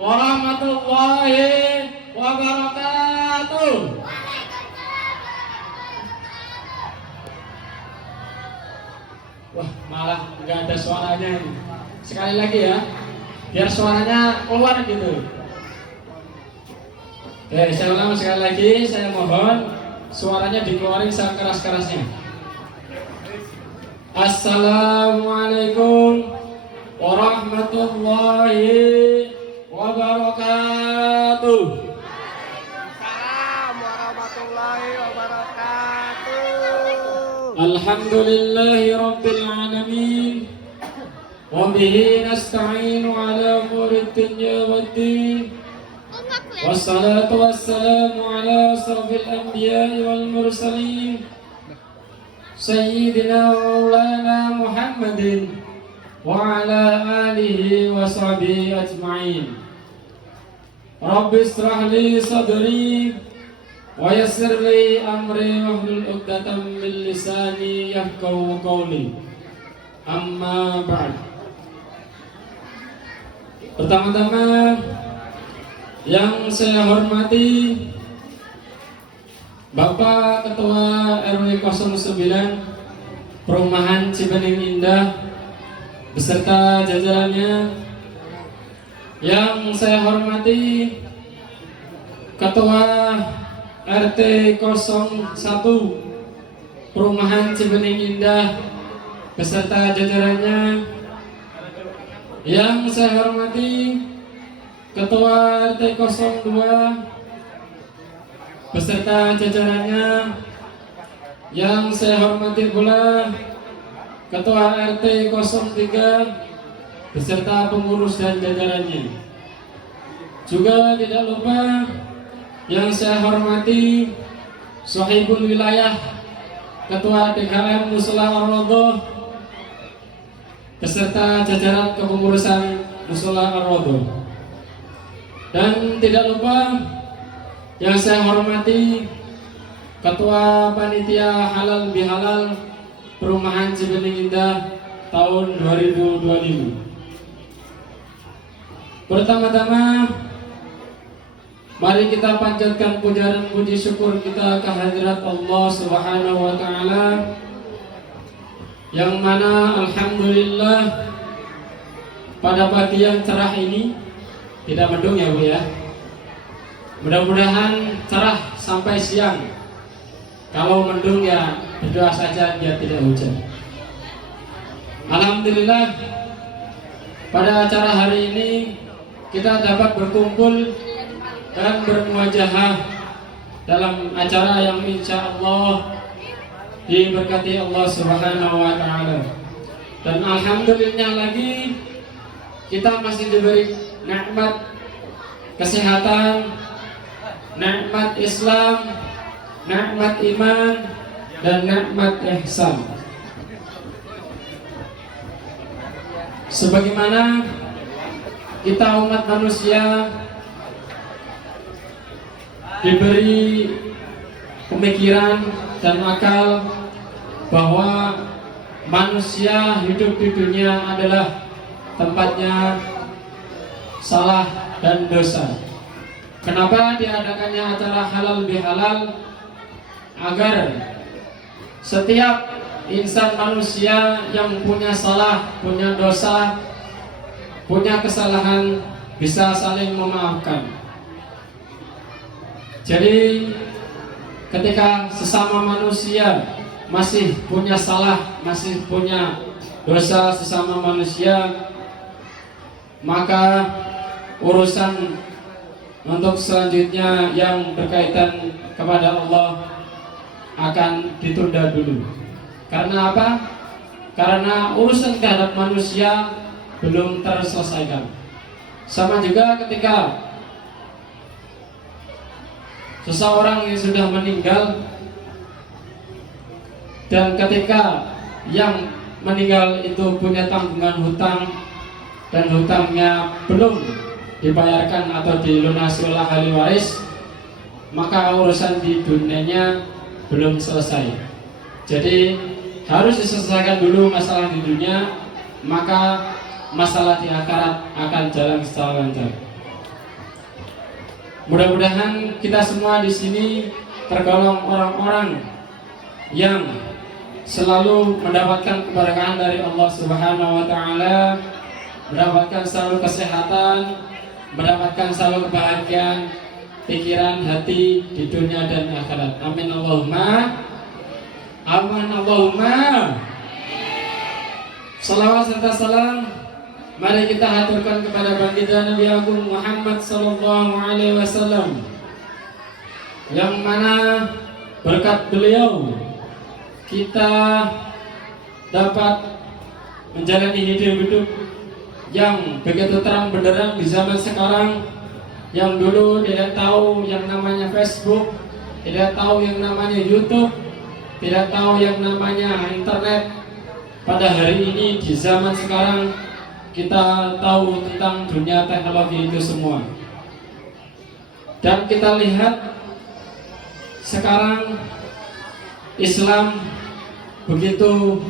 warahmatullahi wabarakatuh. Wah, malah nggak ada suaranya ini. Sekali lagi ya, biar suaranya keluar gitu. Saya ulang sekali lagi, saya mohon suaranya dikeluarin sekeras-kerasnya. Assalamualaikum warahmatullahi wabarakatuh. Waalaikumsalam warahmatullahi wabarakatuh. Alhamdulillahi rabbil alamin. Wa bihi nasta'inu ala umuri dunya waddin. Wassalatu wassalamu ala asrafil anbiya'i wal mursalin Sayyidina wa maulana Muhammadin wa ala alihi wa sahbihi ajma'in. Rabbi israh li sadri wa yassir li amri wahlul 'uqdatam min lisani yafqahu qawli. Amma ba'd. Pertama-tama yang saya hormati Bapak Ketua RW 09 Perumahan Cibening Indah beserta jajarannya. Yang saya hormati Ketua RT 01 Perumahan Cibening Indah beserta jajarannya. Yang saya hormati Ketua RT 02 beserta jajarannya. Yang saya hormati pula Ketua RT 03 beserta pengurus dan jajarannya. Juga tidak lupa yang saya hormati Sohibul Wilayah Ketua DKM Mushola Ar-Raudhah beserta jajaran kepengurusan Mushola Ar-Raudhah. Dan tidak lupa yang saya hormati Ketua Panitia Halal Bihalal Perumahan Cibening Indah tahun 2025. Pertama-tama mari kita panjatkan puja dan puji syukur kita kehadirat Allah Subhanahu wa taala, yang mana alhamdulillah pada pagi yang cerah ini tidak mendung ya Bu ya. Mudah-mudahan cerah sampai siang. Kalau mendung ya berdoa saja biar tidak hujan. Alhamdulillah pada acara hari ini kita dapat berkumpul dan bermuajahah dalam acara yang insya Allah diberkati Allah Subhanahu wa taala. Dan alhamdulillah lagi kita masih diberi nikmat kesehatan, nikmat Islam, nikmat iman, dan nikmat ihsan. Sebagaimana kita umat manusia diberi pemikiran dan akal bahwa manusia hidup di dunia adalah tempatnya salah dan dosa. Kenapa diadakannya acara halal bihalal? Agar setiap insan manusia yang punya salah, punya dosa, punya kesalahan bisa saling memaafkan. Jadi ketika sesama manusia masih punya salah, masih punya dosa sesama manusia, maka urusan untuk selanjutnya yang berkaitan kepada Allah akan ditunda dulu. Karena apa? Karena urusan terhadap manusia belum terselesaikan. Sama juga ketika seseorang yang sudah meninggal, dan ketika yang meninggal itu punya tanggungan hutang dan hutangnya belum dibayarkan atau dilunasi oleh ahli waris, maka urusan di dunianya belum selesai. Jadi harus diselesaikan dulu masalah di dunia, maka masalah di akhirat akan jalan secara lancar. Mudah-mudahan kita semua di sini tergolong orang-orang yang selalu mendapatkan keberkahan dari Allah Subhanahu wa taala, mendapatkan selalu kesehatan, mendapatkan selalu kebahagiaan pikiran, hati di dunia dan akhirat. Amin Allahumma. Amin Allahumma. Salawat serta salam mari kita haturkan kepada baginda Nabi Agung Muhammad sallallahu alaihi wasallam, yang mana berkat beliau kita dapat menjalani hidup yang begitu terang benderang di zaman sekarang, yang dulu tidak tahu yang namanya Facebook, tidak tahu yang namanya YouTube, tidak tahu yang namanya internet. Pada hari ini di zaman sekarang kita tahu tentang dunia teknologi itu semua. Dan kita lihat sekarang Islam begitu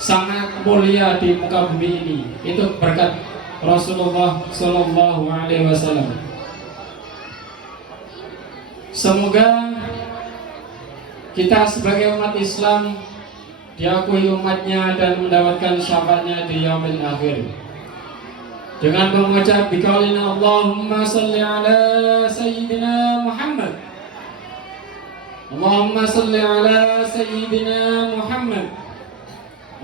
sangat mulia di muka bumi ini. Itu berkat Rasulullah Shallallahu Alaihi Wasallam. Semoga kita sebagai umat Islam diakui umatnya dan mendapatkan syafaatnya di yaumil akhir dengan mengucap biqaulina Allahumma salli ala sayyidina Muhammad, Allahumma salli ala sayyidina Muhammad,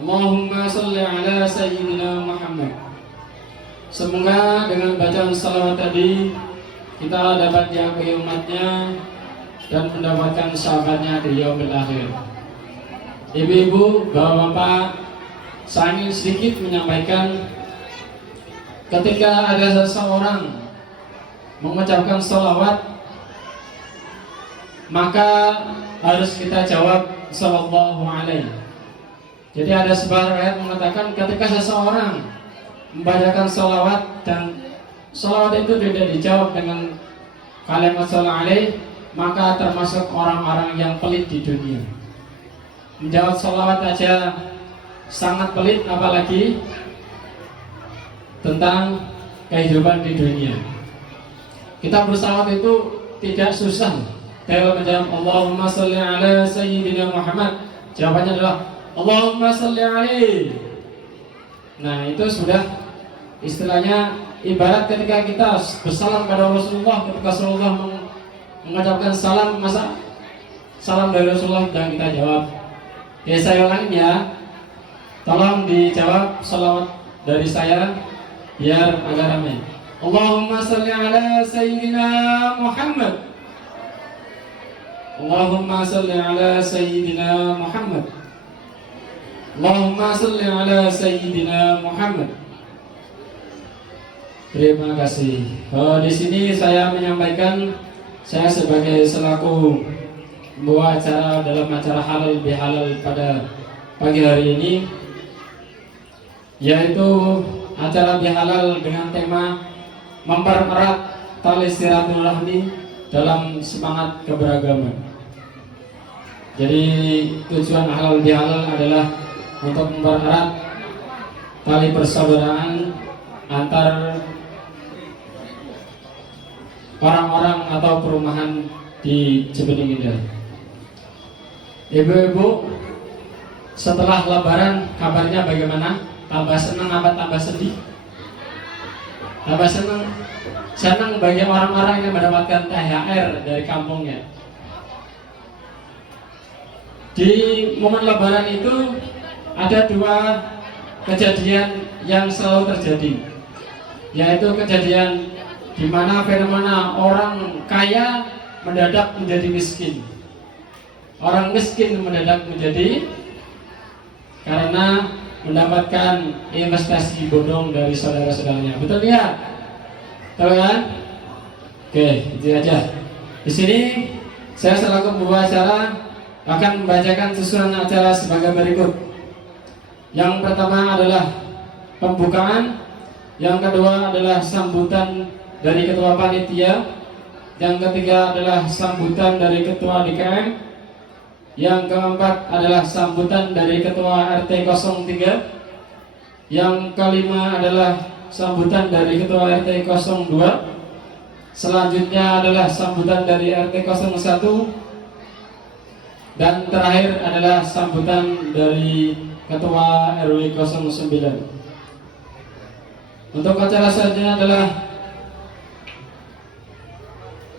Allahumma salli ala sayyidina Muhammad. Semoga dengan bacaan salawat tadi kita dapat diakui umatnya dan mendapatkan syafaatnya di yaumil akhir. Ibu-ibu, bapak-bapak, saya ingin sedikit menyampaikan, ketika ada seseorang mengucapkan sholawat, maka harus kita jawab sallallahu alaihi. Jadi ada sebuah ayat mengatakan ketika seseorang membacakan sholawat dan sholawat itu tidak dijawab dengan kalimat sallallahu alaihi, maka termasuk orang-orang yang pelit di dunia. Menjawab sholawat aja sangat pelit, apalagi tentang kehidupan di dunia. Kita bersalawat itu tidak susah. Kalau menjawab Allahumma salli ala sayyidina Muhammad, jawabannya adalah Allahumma salli alaihi. Nah, itu sudah istilahnya ibarat ketika kita bersalam pada Rasulullah, ketika Rasulullah mengucapkan salam, masa salam dari Rasulullah dan kita jawab. Ya, saya ulangin ya. Tolong dijawab salawat dari saya biar agak ramai. Allahumma salli ala sayyidina Muhammad, Allahumma salli ala sayyidina Muhammad, Allahumma salli ala sayyidina Muhammad. Terima kasih. Di sini saya menyampaikan, saya sebagai selaku membawa acara dalam acara halal bihalal pada pagi hari ini, yaitu acara bihalal dengan tema mempererat tali silaturahmi dalam semangat keberagaman. Jadi tujuan halal bihalal adalah untuk mempererat tali persaudaraan antar orang-orang atau perumahan di Cibening Indah. Ibu-ibu, setelah Lebaran kabarnya bagaimana? Tambah senang apa tambah sedih? Tambah senang. Senang bagi orang-orang yang mendapatkan THR dari kampungnya. Di momen Lebaran itu ada dua kejadian yang selalu terjadi, yaitu kejadian di mana fenomena orang kaya mendadak menjadi miskin, orang miskin mendadak menjadi karena mendapatkan investasi bodong dari saudara-saudaranya. Betul ya? Tahu kan? Oke, itu aja. Di sini saya selaku pembawa acara akan membacakan susunan acara sebagai berikut. Yang pertama adalah pembukaan, yang kedua adalah sambutan dari ketua panitia, yang ketiga adalah sambutan dari ketua DKM, yang keempat adalah sambutan dari ketua RT 03, yang kelima adalah sambutan dari ketua RT 02, Selanjutnya adalah sambutan dari RT 01. Dan terakhir adalah sambutan dari Ketua RW 09. Untuk acara selanjutnya adalah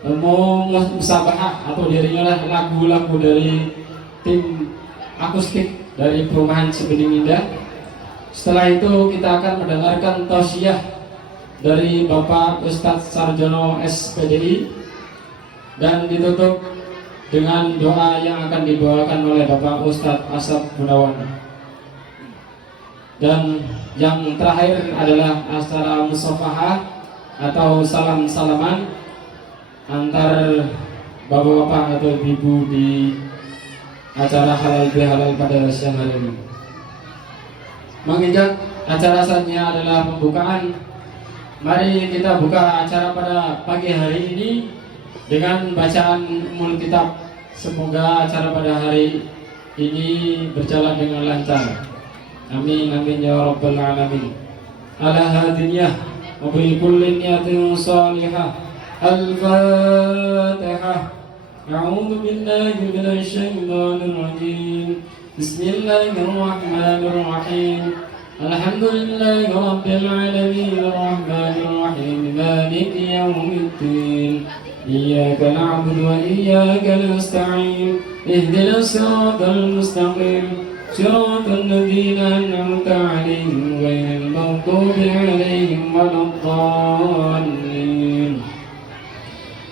musabahah atau dirinya lagu-lagu dari tim akustik dari Perumahan Sebening Indah. Setelah itu kita akan mendengarkan tausiah dari Bapak Ustadz Sarjono SPDI dan ditutup dengan doa yang akan dibawakan oleh Bapak Ustadz Asad Gunawan. Dan yang terakhir adalah acara musafahah atau salam-salaman antar bapak-bapak atau ibu di acara halal bihalal pada siang hari ini. Menginjak acara saatnya adalah pembukaan, mari kita buka acara pada pagi hari ini dengan bacaan Ummul Kitab. Semoga acara pada hari ini berjalan dengan lancar. Amin amin ya rabbal alamin. Ala hadiniyah wa bi kulli niyatin salihah. Al-Fatihah. A'udzu billahi minasy syaithanir rajim. Bismillahirrahmanirrahim. Alhamdulillahi rabbil alamin arrahmanir rahim maliki yaumiddin. Iyyaka na'budu wa iyyaka nasta'in. Ihdinas siratal mustaqim. Shiratal ladzina an'amta 'alaihim ghairil maghdubi 'alaihim waladdallin.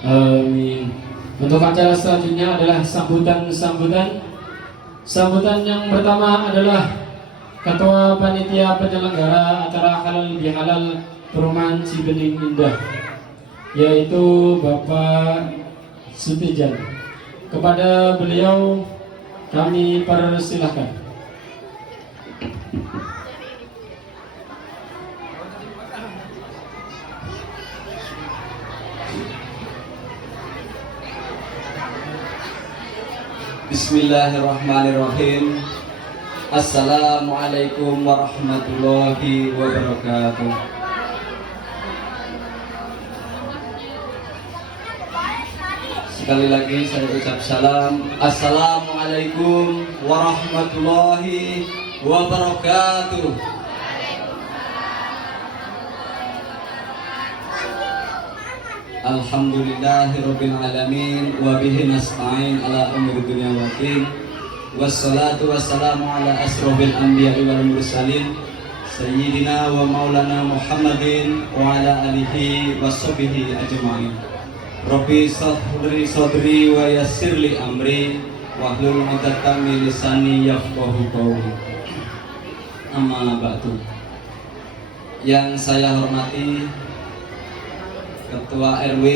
Amin. Untuk acara selanjutnya adalah sambutan. Sambutan yang pertama adalah Ketua Panitia Penyelenggara Acara Halal Bihalal Perumahan Cibening Indah, yaitu Bapak Sutijan. Kepada beliau kami persilahkan. Bismillahirrahmanirrahim. Assalamualaikum warahmatullahi wabarakatuh. Sekali lagi saya ucap salam. Assalamualaikum warahmatullahi wabarakatuh. Alhamdulillahirabbil alamin wa bihi nasta'in ala umuri dunya waddin. Wassalatu wassalamu ala asrofil anbiya'i wal mursalin sayyidina wa maulana Muhammadin wa ala alihi wa sahbihi ajma'in. Rabbi sadri wa yassirli amri wahlul 'uqdatam min lisani yafqahu qawli. Amma ba'du. Yang saya hormati Ketua RW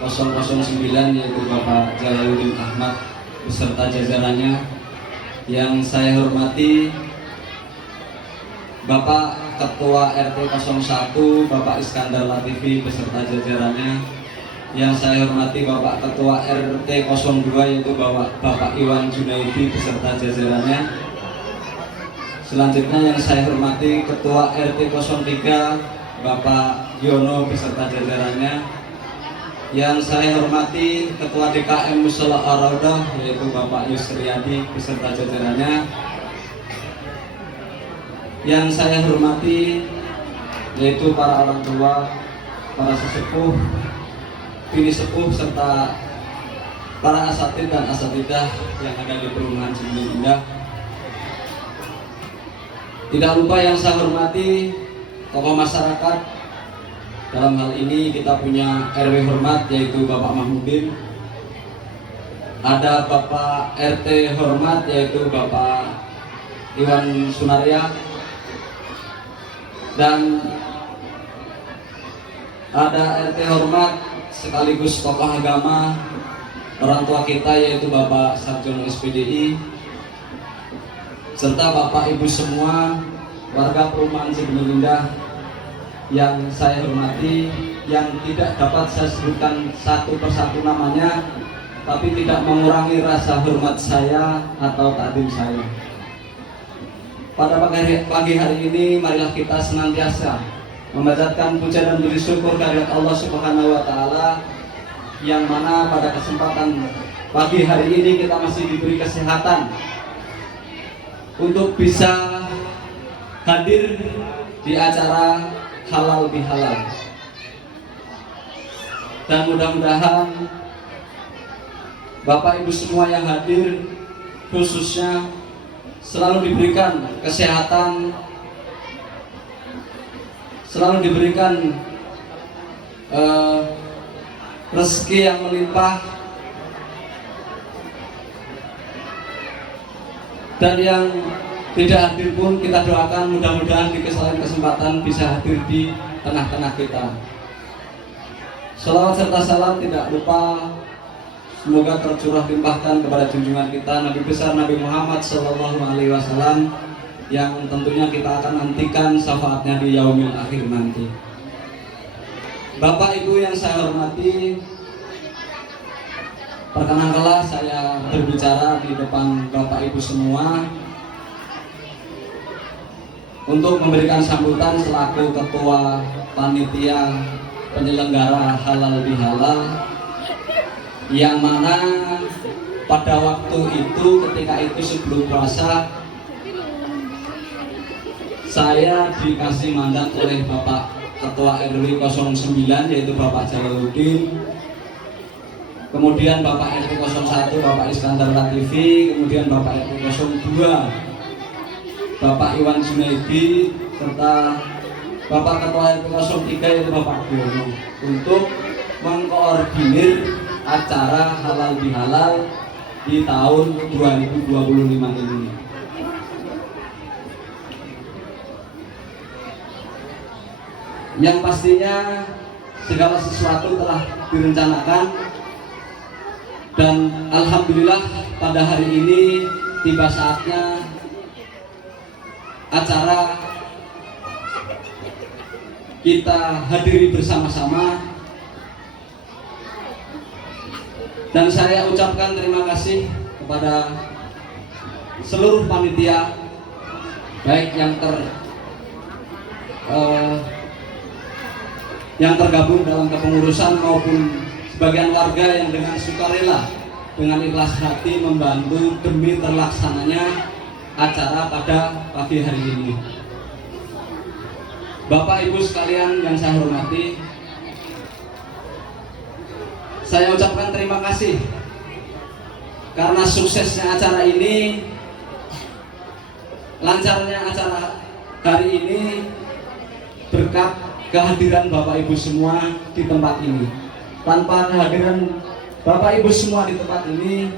009 yaitu Bapak Jalaluddin Ahmad beserta jajarannya. Yang saya hormati Bapak Ketua RT 01 Bapak Iskandar Latifi beserta jajarannya. Yang saya hormati Bapak Ketua RT 02 yaitu Bapak Iwan Junaidi beserta jajarannya. Selanjutnya yang saya hormati Ketua RT 03 Bapak Yono beserta jajarannya. Yang saya hormati Ketua DKM Mushola Ar-Raudah yaitu Bapak Yusriyadi beserta jajarannya. Yang saya hormati yaitu para orang tua, para sesepuh, bini sepuh serta para asatid dan asatidah yang ada di Perumahan Sebening Indah. Tidak lupa yang saya hormati tokoh masyarakat. Dalam hal ini kita punya RW hormat yaitu Bapak Mahmudin. Ada Bapak RT hormat yaitu Bapak Iwan Sunaria. Dan ada RT hormat sekaligus tokoh agama orang tua kita yaitu Bapak Sarjono SPDI, serta Bapak Ibu semua warga Perumahan Sebening Indah yang saya hormati, yang tidak dapat saya sebutkan satu persatu namanya, tapi tidak mengurangi rasa hormat saya atau takdim saya. Pada pagi hari ini marilah kita senantiasa memanjatkan puja dan puji syukur kehadirat Allah Subhanahu wa taala, yang mana pada kesempatan pagi hari ini kita masih diberi kesehatan untuk bisa hadir di acara halal bihalal. Dan mudah-mudahan Bapak Ibu semua yang hadir khususnya selalu diberikan kesehatan, selalu diberikan rezeki yang melimpah, dan yang tidak hadir pun kita doakan mudah-mudahan di kesempatan bisa hadir di tengah-tengah kita. Salawat serta salam tidak lupa semoga tercurah limpahkan kepada junjungan kita Nabi besar Nabi Muhammad SAW, yang tentunya kita akan nantikan syafaatnya di yaumil akhir nanti. Bapak Ibu yang saya hormati, perkenankanlah saya berbicara di depan Bapak Ibu semua untuk memberikan sambutan selaku Ketua Panitia Penyelenggara Halal Bihalal, yang mana pada waktu itu ketika itu sebelum puasa saya dikasih mandat oleh Bapak Ketua RW 09 yaitu Bapak Jalaluddin, kemudian Bapak RW 01 Bapak Iskandar Latifi, kemudian Bapak RW 02 Bapak Iwan Junaidi, serta Bapak Ketua RW 03 yaitu Bapak Biono, untuk mengkoordinir acara halal bihalal di tahun 2025 ini. Yang pastinya segala sesuatu telah direncanakan, dan alhamdulillah pada hari ini tiba saatnya acara kita hadiri bersama-sama. Dan saya ucapkan terima kasih kepada seluruh panitia, baik yang tergabung dalam kepengurusan maupun sebagian warga yang dengan sukarela, dengan ikhlas hati membantu demi terlaksananya acara pada pagi hari ini. Bapak Ibu sekalian yang saya hormati, saya ucapkan terima kasih karena suksesnya acara ini, lancarnya acara hari ini berkat kehadiran Bapak Ibu semua di tempat ini. Tanpa kehadiran Bapak Ibu semua di tempat ini,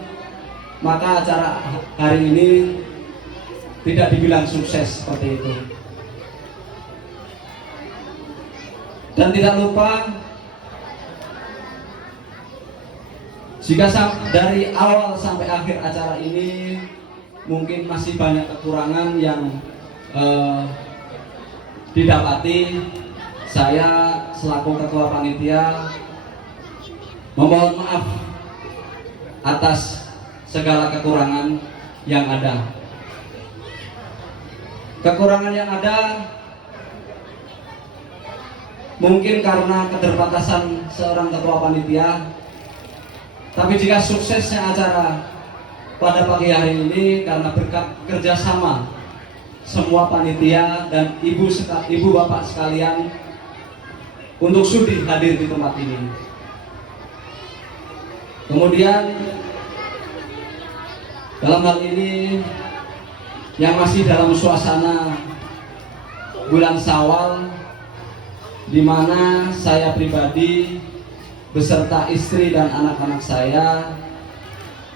maka acara hari ini tidak dibilang sukses seperti itu. Dan tidak lupa, jika dari awal sampai akhir acara ini mungkin masih banyak kekurangan yang didapati, saya selaku Ketua Panitia memohon maaf atas segala kekurangan yang ada. Kekurangan yang ada mungkin karena keterbatasan seorang Ketua Panitia. Tapi jika suksesnya acara pada pagi hari ini karena berkat kerjasama semua panitia dan ibu bapak sekalian untuk sudi hadir di tempat ini. Kemudian dalam hal ini yang masih dalam suasana bulan Syawal, di mana saya pribadi beserta istri dan anak-anak saya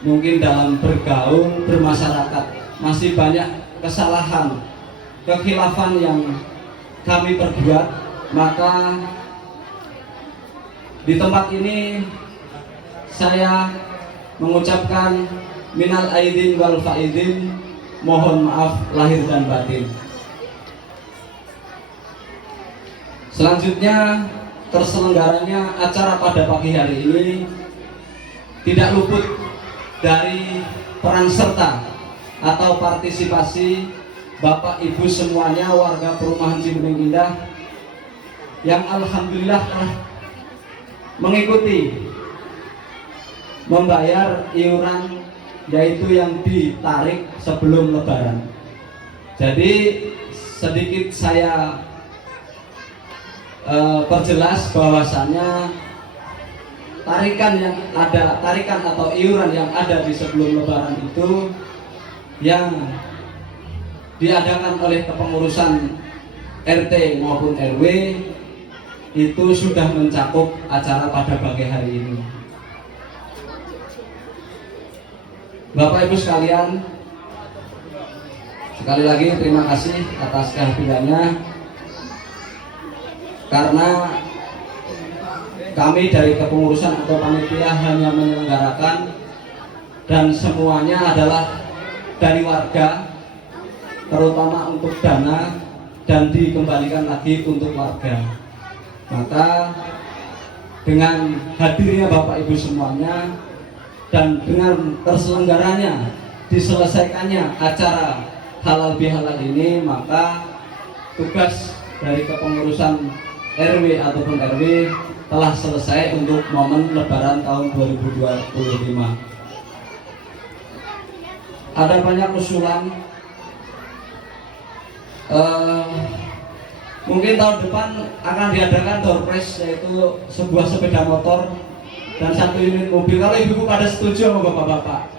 mungkin dalam bergaul bermasyarakat masih banyak kesalahan, kekhilafan yang kami perbuat. Maka di tempat ini saya mengucapkan minal aidin wal faidin, mohon maaf lahir dan batin. Selanjutnya, terselenggaranya acara pada pagi hari ini tidak luput dari peran serta atau partisipasi Bapak Ibu semuanya warga Perumahan Cibening Indah yang alhamdulillah telah mengikuti membayar iuran, yaitu yang ditarik sebelum lebaran. Jadi sedikit saya perjelas bahwasannya tarikan atau iuran yang ada di sebelum lebaran itu yang diadakan oleh kepengurusan RT maupun RW itu sudah mencakup acara pada pagi hari ini. Bapak Ibu sekalian, sekali lagi terima kasih atas kehadirannya, karena kami dari kepengurusan atau panitia hanya menyelenggarakan dan semuanya adalah dari warga, terutama untuk dana, dan dikembalikan lagi untuk warga. Maka dengan hadirnya Bapak Ibu semuanya dan dengan terselenggaranya, diselesaikannya acara halal bihalal ini, maka tugas dari kepengurusan RW ataupun RW telah selesai untuk momen Lebaran tahun 2025. Ada banyak usulan, mungkin tahun depan akan diadakan door prize, yaitu sebuah sepeda motor dan 1 unit mobil. Kalau ibu-ibu pada setuju sama bapak-bapak?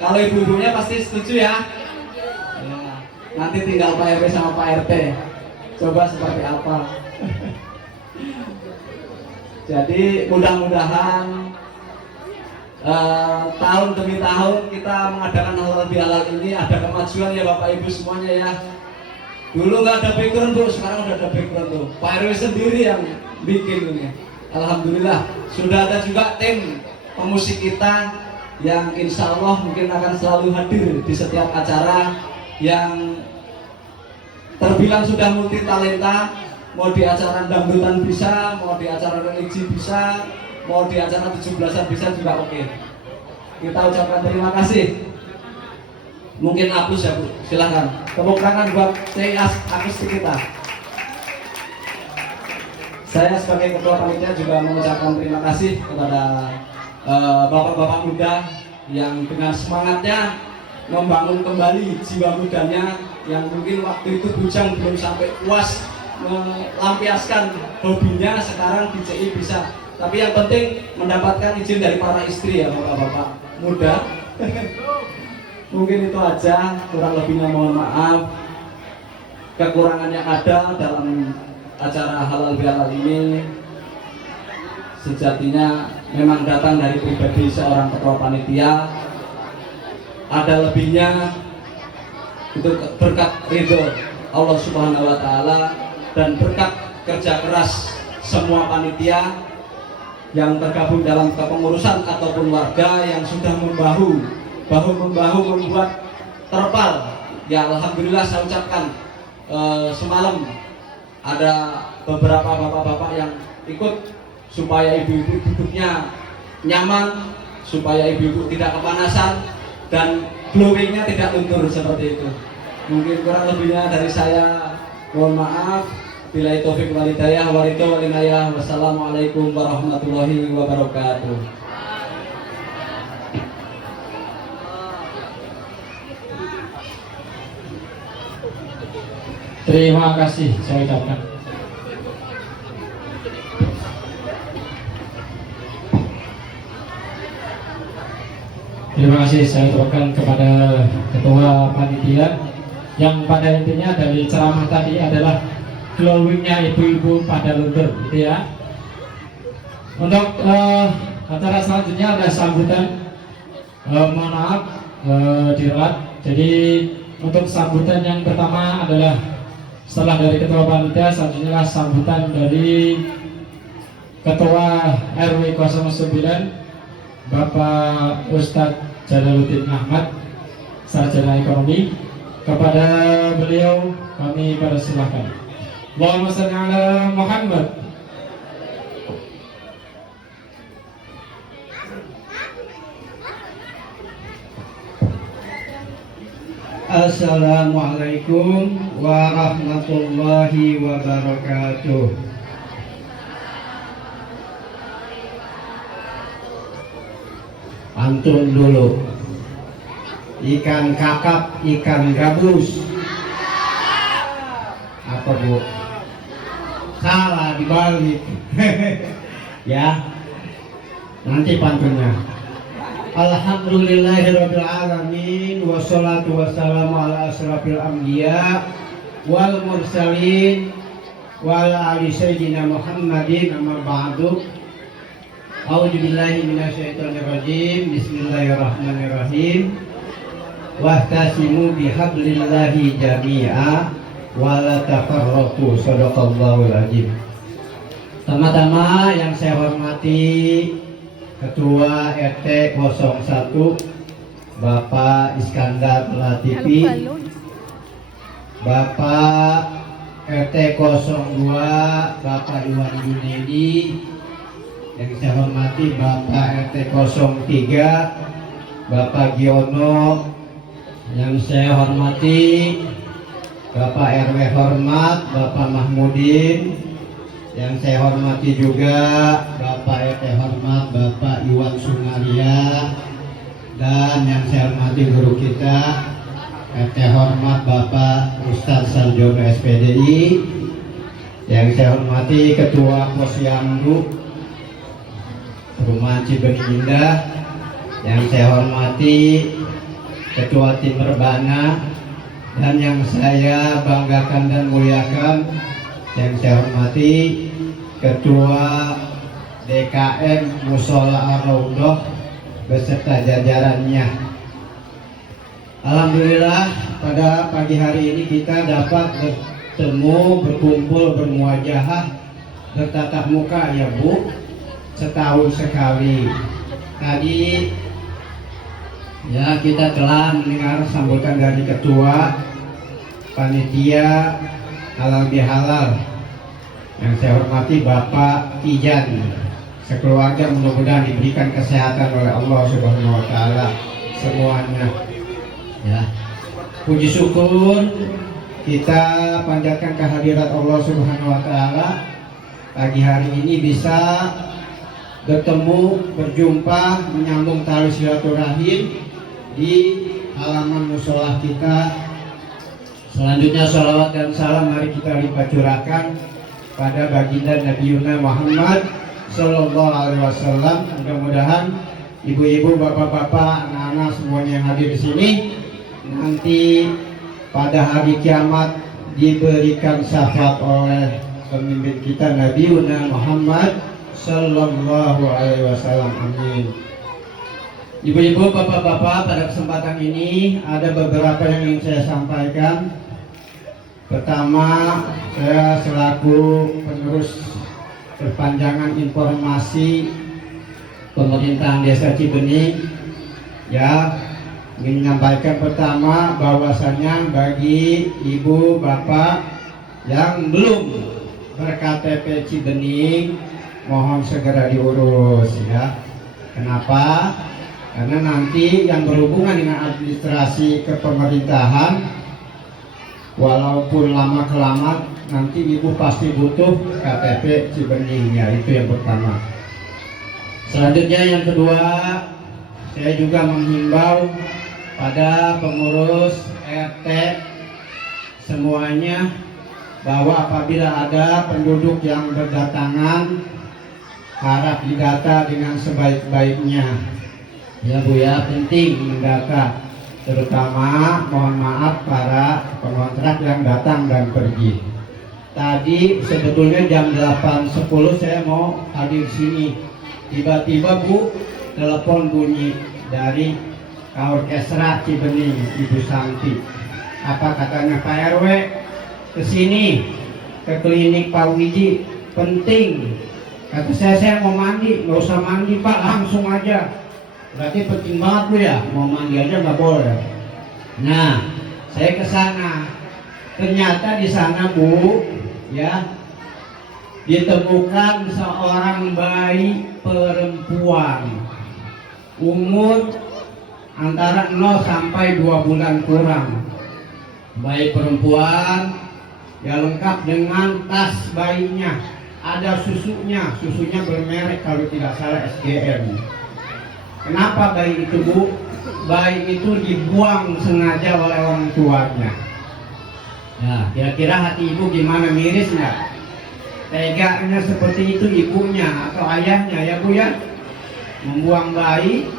Kalau ibu-ibunya pasti setuju ya? Ya. Nanti tinggal Pak RW sama Pak RT coba seperti apa. Jadi mudah-mudahan tahun demi tahun kita mengadakan halal bihalal ini ada kemajuan ya Bapak Ibu semuanya ya. Dulu nggak ada background tuh, sekarang udah ada background tuh. Pak RW sendiri yang bikin ini. Alhamdulillah sudah ada juga tim pemusik kita yang insya Allah mungkin akan selalu hadir di setiap acara, yang terbilang sudah multi talenta. Mau di acara dangdutan bisa, mau di acara religi bisa, mau di acara 17-an bisa juga oke. Kita ucapkan terima kasih. Mungkin hapus ya Bu, silahkan. Tepuk tangan buat CIAS akustik kita. Saya sebagai ketua panitia juga mengucapkan terima kasih kepada bapak-bapak muda yang dengan semangatnya membangun kembali jiwa mudanya yang mungkin waktu itu bujang belum sampai puas melampiaskan hobinya, sekarang di CI bisa. Tapi yang penting mendapatkan izin dari para istri ya bapak-bapak muda. Mungkin itu aja, kurang lebihnya mohon maaf. Kekurangan yang ada dalam acara halal bihalal ini sejatinya memang datang dari pribadi seorang ketua panitia. Ada lebihnya itu berkat ridho Allah Subhanahu wa Ta'ala dan berkat kerja keras semua panitia yang tergabung dalam kepengurusan ataupun warga yang sudah bahu-membahu membuat terpal. Ya alhamdulillah saya ucapkan semalam ada beberapa bapak-bapak yang ikut supaya ibu-ibu duduknya nyaman, supaya ibu-ibu tidak kepanasan dan glowingnya tidak luntur seperti itu. Mungkin kurang lebihnya dari saya mohon maaf. Billahi taufik wal hidayah wa ridho wal inayah. Wassalamualaikum warahmatullahi wabarakatuh. Terima kasih saya ucapkan. Terima kasih saya ucapkan kepada ketua panitia yang pada intinya dari ceramah tadi adalah glowingnya ibu-ibu pada luntur gitu ya. Untuk acara selanjutnya ada sambutan, mohon maaf dirawat. Jadi untuk sambutan yang pertama adalah setelah dari ketua panitia, selanjutnya sambutan dari ketua RW 09 Bapak Ustadz Jalaluddin Ahmad, sarjana ekonomi. Kepada beliau kami persilahkan. Allahumma shalli ala Muhammad. Assalamualaikum warahmatullahi wabarakatuh. Pantun dulu. Ikan kakap, ikan gabus. Apa bu? Salah dibalik. Ya. Nanti pantunnya. Alhamdulillahirabbil alamin wassalatu wassalamu ala asrafil anbiya wal mursalin wa ala ali sayyidina Muhammadin amma ba'du. A'udzubillahi minasyaitonir rajim. Bismillahirrahmanirrahim. Wahtasimu bihablillahi jami'a wa la tafarraqu. Shadaqallahul azim. Pertama-tama yang saya hormati Ketua RT 01 Bapak Iskandar Latifi, Bapak RT 02 Bapak Iwan Junedi, yang saya hormati Bapak RT 03 Bapak Giono, yang saya hormati Bapak RW Hormat Bapak Mahmudin, yang saya hormati juga Bapak RT Hormat Bapak Iwan Sungaria, dan yang saya hormati guru kita RT Hormat Bapak Ustadz Sarjono SPDI, yang saya hormati Ketua Posyandu Perumahan Cibening Indah, yang saya hormati Ketua Tim Rebana, dan yang saya banggakan dan muliakan, yang saya hormati Ketua DKM Mushola Ar-Raudhah beserta jajarannya. Alhamdulillah pada pagi hari ini kita dapat bertemu, berkumpul, bermuajahah, bertatap muka ya Bu, setahun sekali. Tadi ya kita telah mendengar sambutan dari Ketua Panitia Halal Bihalal, yang saya hormati Bapak Tijan, sekeluarga mudah-mudahan diberikan kesehatan oleh Allah Subhanahu wa taala semuanya. Ya. Puji syukur kita panjatkan kehadirat Allah Subhanahu wa taala pagi hari ini bisa bertemu, berjumpa, menyambung tali silaturahim di halaman musola kita. Selanjutnya salawat dan salam mari kita lipat curahkan pada baginda Nabi Muhammad Sallallahu Alaihi Wasallam. Mudah-mudahan ibu-ibu, bapak-bapak, anak-anak semuanya yang hadir di sini nanti pada hari kiamat diberikan syafaat oleh pemimpin kita Nabi Muhammad Sallallahu Alaihi Wasallam. Amin. Ibu-ibu, bapak-bapak, pada kesempatan ini ada beberapa yang ingin saya sampaikan. Pertama, saya selaku penerus perpanjangan informasi pemerintahan Desa Cibening ya ingin menyampaikan pertama bahwasanya bagi ibu bapak yang belum berKTP Cibening mohon segera diurus ya. Kenapa? Karena nanti yang berhubungan dengan administrasi kepemerintahan walaupun lama kelamaan nanti ibu pasti butuh KTP Cibening ya, itu yang pertama. Selanjutnya yang kedua, saya juga menghimbau pada pengurus RT semuanya bahwa apabila ada penduduk yang berdatangan harap didata dengan sebaik-baiknya ya Bu ya, penting mendata, terutama mohon maaf para pengontrak yang datang dan pergi. Tadi sebetulnya jam 8.10 saya mau hadir sini, tiba-tiba Bu telepon bunyi dari Kaorkesra Cibening, Ibu Santi. Apa katanya, Pak RW kesini ke klinik Pak Wiji, penting. Kata saya mau mandi. Nggak usah mandi Pak, langsung aja. Berarti penting banget Bu ya, mau mandi aja nggak boleh. Nah, saya ke sana. Ternyata di sana Bu, ya, ditemukan seorang bayi perempuan umur antara 0 sampai 2 bulan kurang. bayi perempuan ya lengkap dengan tas bayinya, ada susunya bermerek kalau tidak salah SGM. Kenapa bayi itu Bu? Bayi itu dibuang sengaja oleh orang tuanya. Nah, kira-kira hati ibu gimana, miris nggak? Teganya seperti itu ibunya atau ayahnya ya Bu ya, membuang bayi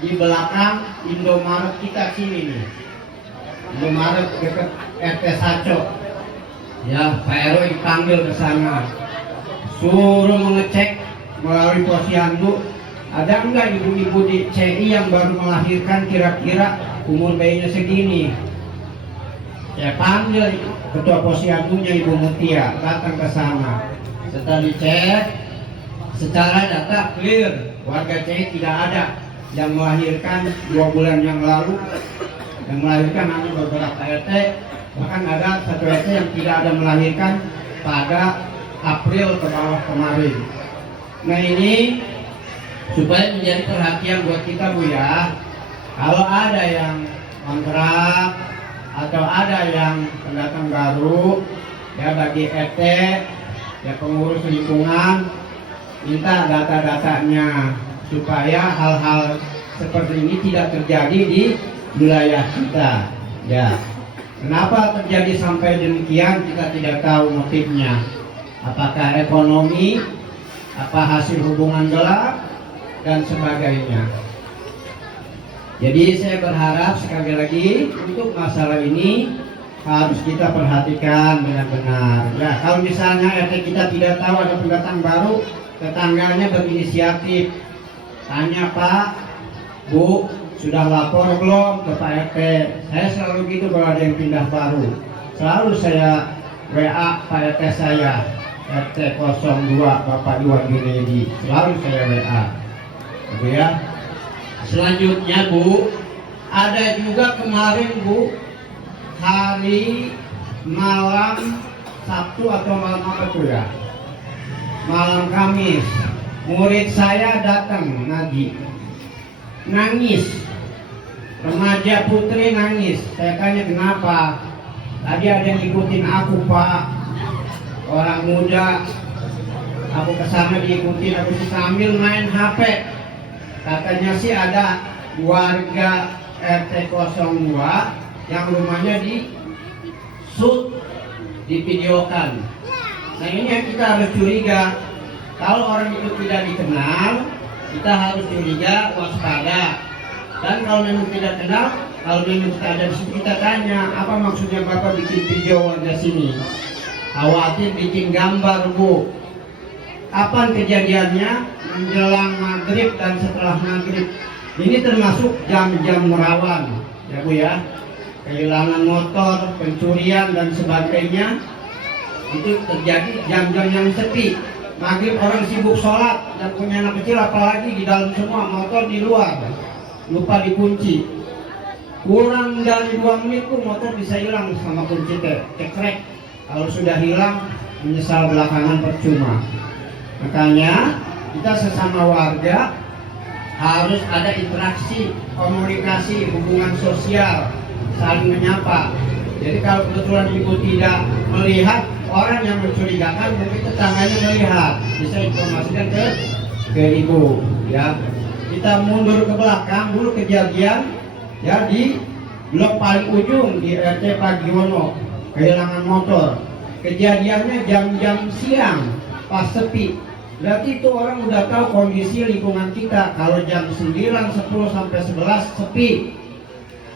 di belakang Indomaret kita sini nih, Indomaret dekat RT Saco. Ya, Pak RW dipanggil ke sana, suruh mengecek melalui posyandu ada enggak ibu-ibu di CI yang baru melahirkan kira-kira umur bayinya segini. Saya panggil ketua posyandunya Ibu Mutia, datang ke sana. Setelah dicek, secara data clear, warga CI tidak ada yang melahirkan 2 bulan yang lalu. Yang melahirkan hanya beberapa RT, bahkan ada satu RT yang tidak ada melahirkan pada April ke bawah kemarin. Nah ini supaya menjadi perhatian buat kita Bu ya, kalau ada yang kontrak atau ada yang pendatang baru ya, bagi RT ya pengurus lingkungan, minta data-datanya supaya hal-hal seperti ini tidak terjadi di wilayah kita ya. Kenapa terjadi sampai demikian kita tidak tahu motifnya, apakah ekonomi, apa hasil hubungan gelap dan sebagainya. Jadi saya berharap sekali lagi untuk masalah ini harus kita perhatikan dengan benar. Ya, kalau misalnya RT kita tidak tahu ada pendatang baru, tetangganya berinisiatif, tanya Pak, Bu, sudah lapor belum ke Pak RT? Saya selalu gitu kalau ada yang pindah baru. Selalu saya WA Pak RT saya, RT 02 Bapak Iwan Junedi, selalu saya WA. Bu ya. Selanjutnya Bu, ada juga kemarin Bu, hari malam Sabtu atau malam apa tuh ya? Malam Kamis, murid saya datang ngaji, nangis, remaja putri nangis. Saya tanya kenapa? Tadi ada yang ikutin aku Pak, orang muda. Aku kesana diikutin, aku sambil main HP. Katanya sih ada warga RT 02 yang rumahnya di shoot, divideokan. Nah ini yang kita harus curiga. Kalau orang itu tidak dikenal, kita harus curiga, waspada. Dan kalau memang tidak kenal, kalau memang kita ada di situ, kita tanya, apa maksudnya Bapak bikin video warga sini? Khawatir bikin gambar Bu. Kapan kejadiannya? Menjelang maghrib dan setelah maghrib. Ini termasuk jam-jam rawan ya Bu ya. Kehilangan motor, pencurian dan sebagainya itu terjadi jam-jam yang sepi. Maghrib orang sibuk sholat dan punya anak kecil, apalagi di dalam semua, motor di luar, lupa dikunci. Kurang dari 2 menit tuh motor bisa hilang sama kunci cekrek. Kalau sudah hilang, menyesal belakangan percuma. Makanya kita sesama warga harus ada interaksi, komunikasi, hubungan sosial, saling menyapa. Jadi kalau kebetulan ibu tidak melihat orang yang mencurigakan, mungkin tetangganya melihat, bisa informasikan ke ibu ya. Kita mundur ke belakang dulu kejadian ya di blok paling ujung di RT Pagiono, kehilangan motor. Kejadiannya jam-jam siang pas sepi. Berarti itu orang udah tahu kondisi lingkungan kita. Kalau jam 9, 10 sampai 11 sepi,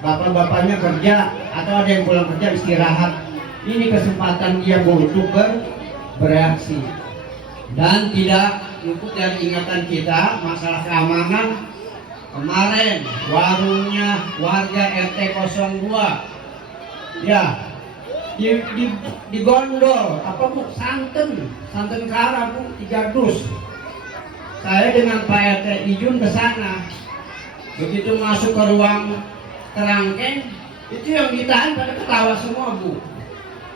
bapak-bapaknya kerja atau ada yang pulang kerja istirahat. Ini kesempatan dia untuk bereaksi. Dan tidak luput dari ingatan kita masalah keamanan. Kemarin warungnya warga RT 02 ya digondol apa Bu, santen kara Bu, 3 dus. Saya dengan Pak RT Ijun ke sana. Begitu masuk ke ruang kerangkeng, itu yang ditahan pada ketawa semua Bu,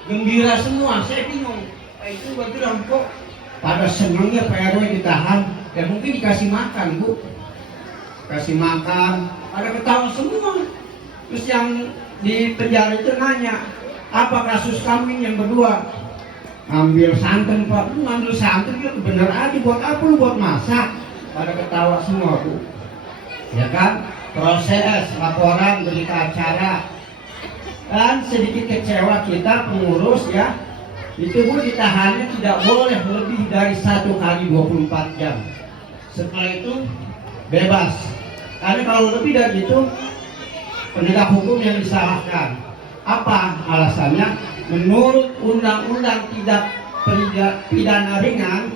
gembira semua. Saya bingung, itu gua bilang kok pada senangnya Pak RW ditahan. Ya mungkin dikasih makan Bu, kasih makan, pada ketawa semua. Terus yang di penjara itu nanya, apa kasus kami yang berdua? Ambil santan Pak, lu ambil santan itu bener aja, buat apa lu buat masak? Pada ketawa semua Bu. Ya kan? Proses laporan berita acara. Dan sedikit kecewa kita pengurus ya, itu Bu ditahannya tidak boleh lebih dari 1 kali 24 jam. Setelah itu bebas. Karena kalau lebih dari itu penegak hukum yang disalahkan. Apa alasannya? Menurut undang-undang tidak pidana ringan,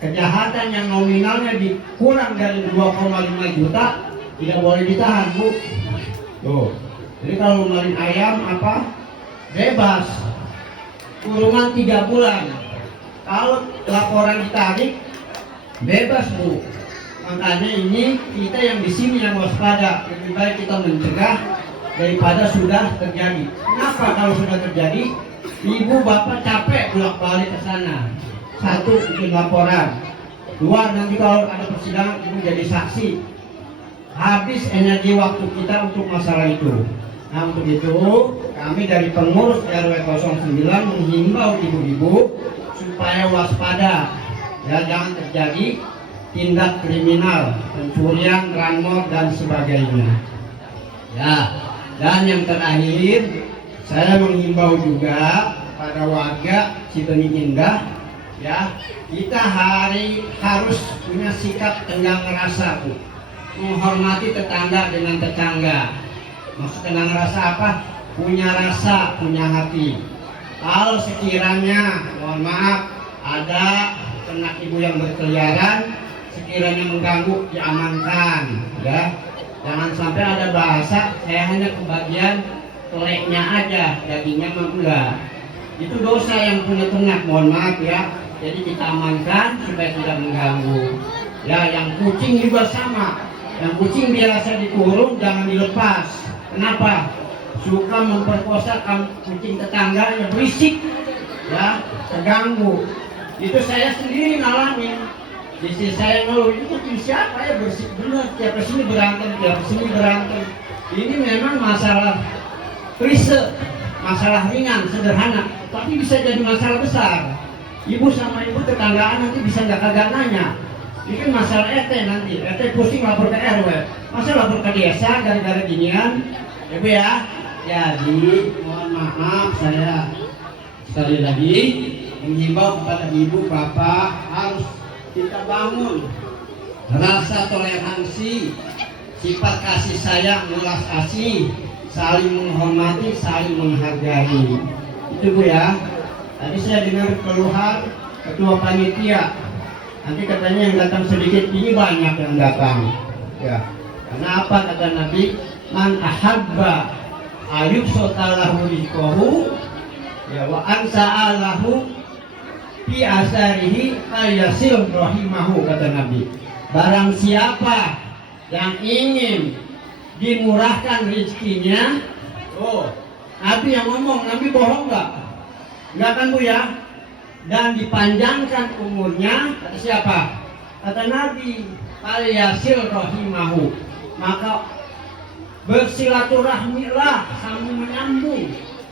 kejahatan yang nominalnya dikurang dari 2,5 juta tidak boleh ditahan Bu. Tuh. Jadi kalau maling ayam apa? Bebas. Kurungan 3 bulan. Kalau laporan ditarik, bebas Bu. Makanya ini kita yang di sini yang waspada. Lebih baik kita mencegah daripada sudah terjadi. Kenapa kalau sudah terjadi? Ibu bapak capek bolak-balik ke sana. 1, bikin laporan. 2, nanti kalau ada persidangan ibu jadi saksi. Habis energi waktu kita untuk masalah itu. Nah untuk itu kami dari pengurus RW 09 menghimbau ibu-ibu supaya waspada. Ya, jangan terjadi tindak kriminal, pencurian, ranmor dan sebagainya. Ya. Dan yang terakhir, saya menghimbau juga pada warga Cibening Indah, ya, kita harus punya sikap tenggang rasa, Bu. Menghormati tetangga dengan tetangga. Maksud tenggang rasa apa? Punya rasa, punya hati. Kalau sekiranya, mohon maaf, ada ternak ibu yang berkeliaran, sekiranya mengganggu, diamankan, ya. Jangan sampai ada bahasa saya hanya kebagian teleknya aja, dagingnya mah enggak. Itu dosa yang punya ternak, mohon maaf ya. Jadi kita amankan supaya tidak mengganggu. Ya, yang kucing juga sama. Yang kucing biasa dikurung jangan dilepas. Kenapa? Suka memperkosa kucing tetangga yang berisik, ya, terganggu. Itu saya sendiri ngalamin. Istri saya ngeluh, ini kucing siapa ya bersih benar, tiap kesini berantem, tiap kesini berantem. Ini memang masalah klise, masalah ringan, sederhana, tapi bisa jadi masalah besar. Ibu sama ibu tetanggaan nanti bisa nggak kagak nanya. Ini kan masalah RT nanti, RT pusing lapor ke RW, masa lapor ke desa gara-gara ginian, ibu ya. Jadi mohon maaf saya sekali lagi menghimbau kepada ibu bapak harus kita bangun rasa toleransi, sifat kasih sayang, ulas asih, saling menghormati, saling menghargai. Itu Bu ya. Tadi saya dengar keluhan ketua panitia. Nanti katanya yang datang sedikit, ini banyak yang datang. Ya. Karena apa kata Nabi? Man ahabba ayub sotalahu rizqahu ya wa ansa'alahu fi asarihi ayasil rahimahu, kata Nabi. Barang siapa yang ingin dimurahkan rezekinya, Nabi yang ngomong, Nabi bohong nggak? Nggak kan Bu ya? Dan dipanjangkan umurnya, kata siapa? Kata Nabi, ayasil rahimahu. Maka bersilaturahmilah, sambung menyambung.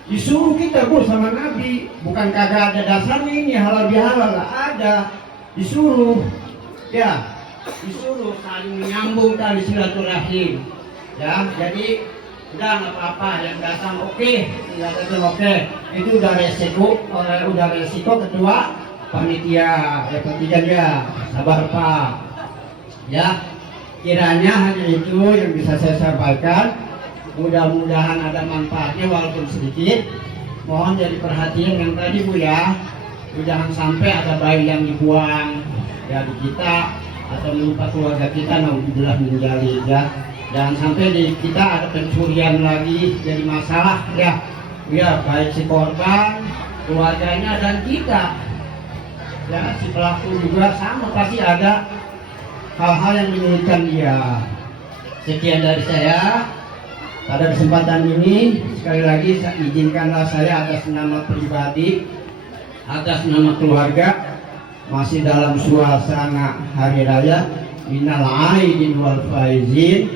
Disuruh kita Bu sama Nabi, bukan kagak ada dasarnya ini halal bihalal, ada. Disuruh, ya, disuruh saling menyambung tali silaturahim. Ya, jadi udah nggak apa-apa yang datang oke, yang datang oke. Itu udah resiko ketua panitia, ya ketiga dia sabar Pak. Ya, kiranya hanya itu yang bisa saya sampaikan. Mudah-mudahan ada manfaatnya walaupun sedikit. Mohon jadi perhatian yang tadi Bu ya. Jangan sampai ada bayi yang dibuang ya di kita atau menimpa keluarga kita, naudzubillah min dzalik ya. Jangan sampai di kita ada pencurian lagi jadi masalah ya. Ya, baik si korban, keluarganya dan kita. Ya, si pelaku juga sama, pasti ada hal-hal yang menyulitkan dia. Sekian dari saya. Pada kesempatan ini sekali lagi izinkanlah saya atas nama pribadi, atas nama keluarga, masih dalam suasana hari raya, minal aidin wal faizin,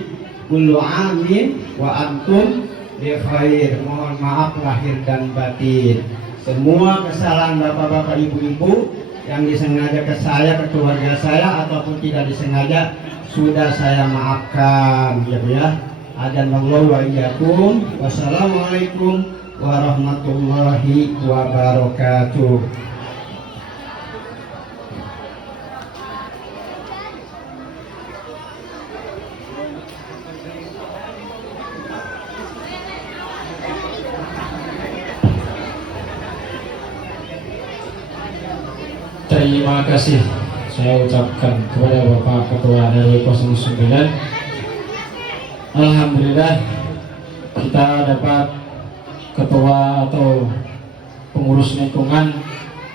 kullu amin wa antum bi khair. Mohon maaf lahir dan batin. Semua kesalahan bapak-bapak ibu-ibu yang disengaja ke saya, ke keluarga saya ataupun tidak disengaja sudah saya maafkan ya Bu ya. Adan wallahu wa iyyakum. Wassalamualaikum warahmatullahi wabarakatuh. Terima kasih saya ucapkan kepada Bapak Ketua RW 09. Alhamdulillah kita dapat ketua atau pengurus lingkungan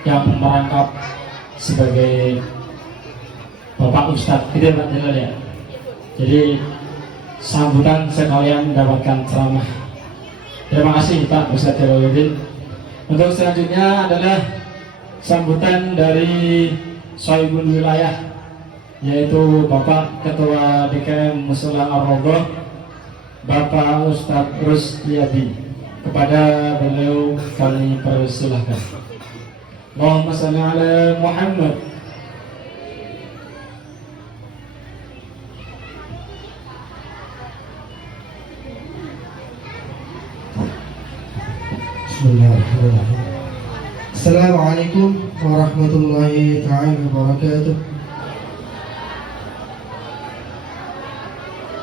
yang merangkap sebagai Bapak Ustadz gitu Pak Jalal ya. Jadi sambutan sekalian mendapatkan ceramah. Terima kasih Pak Ustadz Jalaluddin. Untuk selanjutnya adalah sambutan dari Sohibul Wilayah, yaitu Bapak Ketua DKM Mushola Ar-Rogoh, Bapak Ustadz Rusdiyadi. Kepada beliau kami persilahkan. Allahumma shalli ala Muhammad. Bismillahirrahmanirrahim. Assalamualaikum warahmatullahi ta'ala wabarakatuh.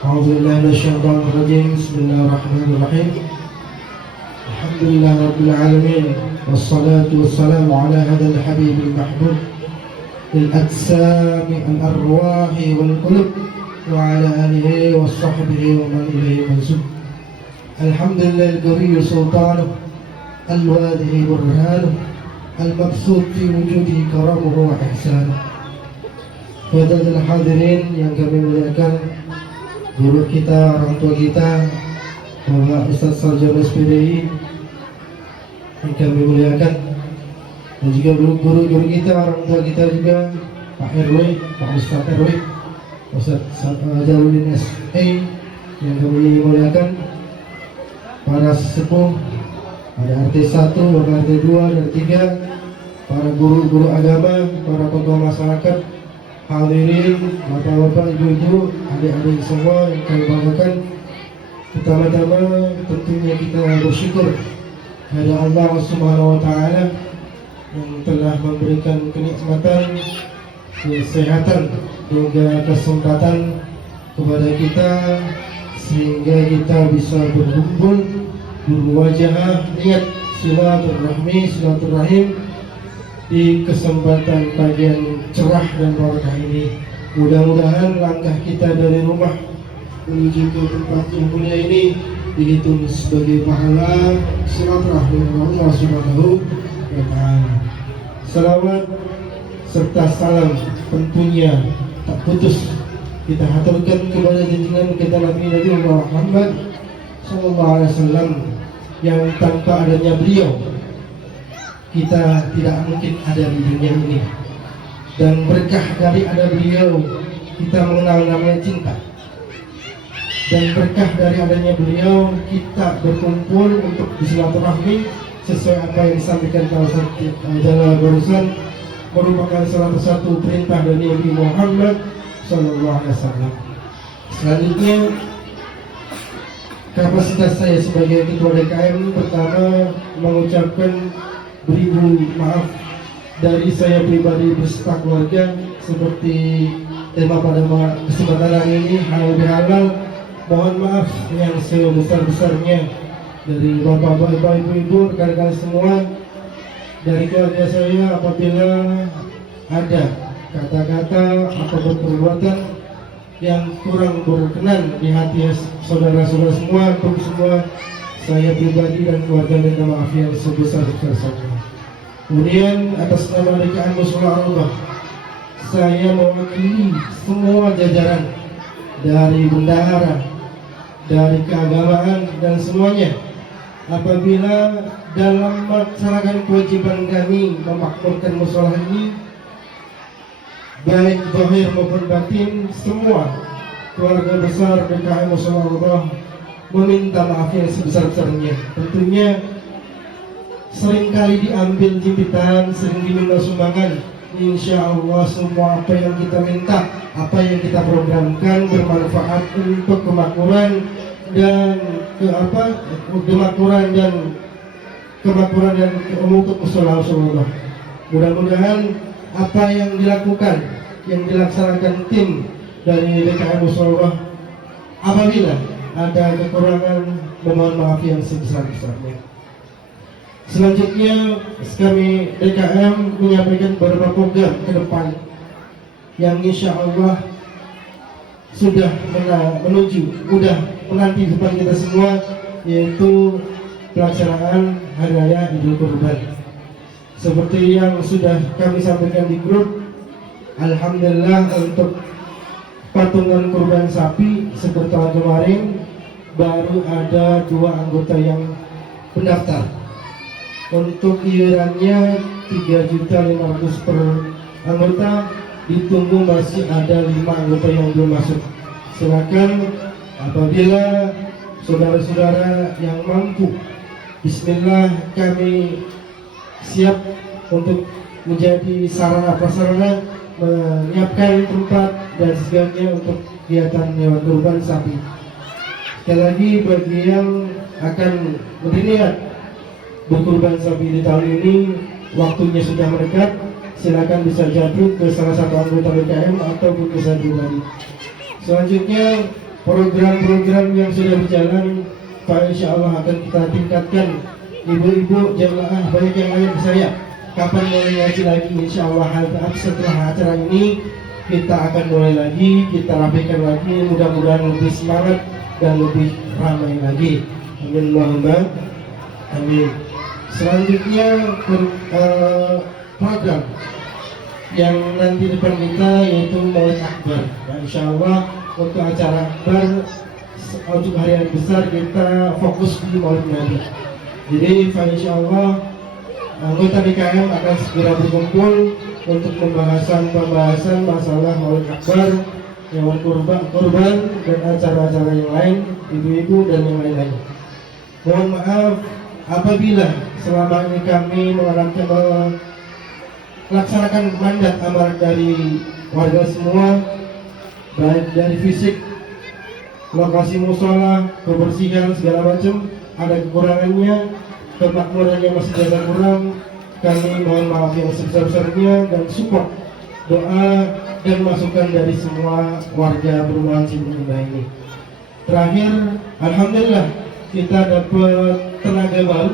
A'udzubillahi minasyaitonir rajim. Bismillahirrahmanirrahim. Alhamdulillah rabbil alamin wassalatu wassalamu ala hadal habibil mahbub lil ajsami al arwahi wal qulub wa ala alihi wa sahbihi wa man ilayhi mansub. Alhamdulillah al-ghani sultanuh al-wadihi burhanuh al-mabsut fi wujudihi karamuhu wa ihsanuh. Hadirin hadirin yang kami muliakan, guru kita, orang tua kita, Bapak Ustadz Sarjana SPDI yang kami muliakan, dan juga guru-guru kita, orang tua kita juga, Pak RW, Pak Ustadz RW, Ustadz Jalaluddin SE yang kami muliakan, para sesepuh, ada RT 1, Bapak RT 2 dan 3, para guru-guru agama, para tokoh masyarakat, hadirin, bapak-bapak, ibu-ibu, adik-adik semua yang kami banggakan. Pertama-tama tentunya kita bersyukur kepada Allah Subhanahu wa Ta'ala yang telah memberikan kenikmatan, kesehatan, juga kesempatan kepada kita sehingga kita bisa berkumpul, bermuajahah, niat silaturahim di kesempatan bagian cerah dan barakah ini. Mudah-mudahan langkah kita dari rumah menuju ke tempat yang mulia ini dihitung sebagai pahala silaturahmi Allah Subhanahu wa Ta'ala. Salawat serta salam tentunya tak putus kita haturkan kepada junjungan kita Nabi Muhammad sallallahu alaihi wasallam, yang tanpa adanya beliau kita tidak mungkin ada di dunia ini, dan berkah dari ada beliau kita mengenal namanya cinta, dan berkah dari adanya beliau kita berkumpul untuk bersilaturahmi sesuai apa yang disampaikan Pak Ustadz Jalal barusan, merupakan salah satu perintah dari Nabi Muhammad sallallahu alaihi wasallam. Selanjutnya, kapasitas saya sebagai ketua DKM pertama mengucapkan beribu maaf dari saya pribadi beserta keluarga, seperti tema pada kesempatan hari ini halal bihalal. Mohon maaf yang sebesar-besarnya dari bapak-bapak, ibu-ibu, rekan-rekan semua, dari keluarga saya apabila ada kata-kata atau perbuatan yang kurang berkenan di hati saudara-saudara semua, untuk semua saya pribadi dan keluarga minta maaf yang sebesar-besarnya. Kemudian atas nama DKM Mushola Ar-Rogoh, saya mewakili semua jajaran dari bendahara, dari keagamaan dan semuanya, apabila dalam melaksanakan kewajiban kami memakmurkan mushola ini, baik zahir maupun batin, semua keluarga besar DKM Mushola Ar-Rogoh meminta maaf yang sebesar-besarnya. Tentunya seringkali diambil jimpitan, sering diminta sumbangan. Insya Allah semua apa yang kita minta, apa yang kita programkan bermanfaat untuk kemakmuran dan kemakmuran dan untuk usaha. Mudah-mudahan apa yang dilakukan, yang dilaksanakan tim dari DKM Musyawarah, apabila ada kekurangan, mohon maaf yang sebesar-besarnya. Selanjutnya kami DKM menyampaikan beberapa program ke depan yang insya Allah sudah menanti depan kita semua, yaitu pelaksanaan Hari Raya Idul Kurban. Seperti yang sudah kami sampaikan di grup, alhamdulillah untuk patungan kurban sapi seperti tahun kemarin baru ada 2 anggota yang pendaftar. Untuk iurannya 3.500 per anggota, ditunggu masih ada 5 anggota yang belum masuk. Silakan apabila saudara-saudara yang mampu, bismillah, kami siap untuk menjadi sarana prasarana menyiapkan tempat dan sebagainya untuk kegiatan hewan kurban sapi. Sekali lagi bagi yang akan berniat berkurban sapi di tahun ini, waktunya sudah mendekat, silakan bisa jatuh ke salah satu anggota BKM ataupun ke saya pribadi. Selanjutnya program-program yang sudah berjalan, Pak, insya Allah akan kita tingkatkan. Ibu-ibu jemaah baik yang lain saya, kapan mulai ngaji lagi? Insya Allah setelah acara ini kita akan mulai lagi, kita rapikan lagi, mudah-mudahan lebih semangat dan lebih ramai lagi. Amin Allahumma amin. Selanjutnya program yang nanti depan kita yaitu Maulid Akbar. Dan insya Allah untuk acara Akbar untuk hari besar kita fokus di Maulid Nabi. Jadi insya Allah anggota DKM akan segera berkumpul untuk pembahasan masalah Maulid Akbar, hewan kurban dan acara-acara yang lain, ibu-ibu dan yang lain-lain. Mohon maaf apabila selama ini kami melaksanakan mandat amanat dari warga semua, baik dari fisik, lokasi musola, kebersihan segala macam, ada kekurangannya, kemakmurannya masih ada kurang, kami mohon maaf yang sebesar-besarnya dan support doa dan masukan dari semua warga perumahan Cibinong ini. Terakhir, alhamdulillah kita dapat tenaga baru.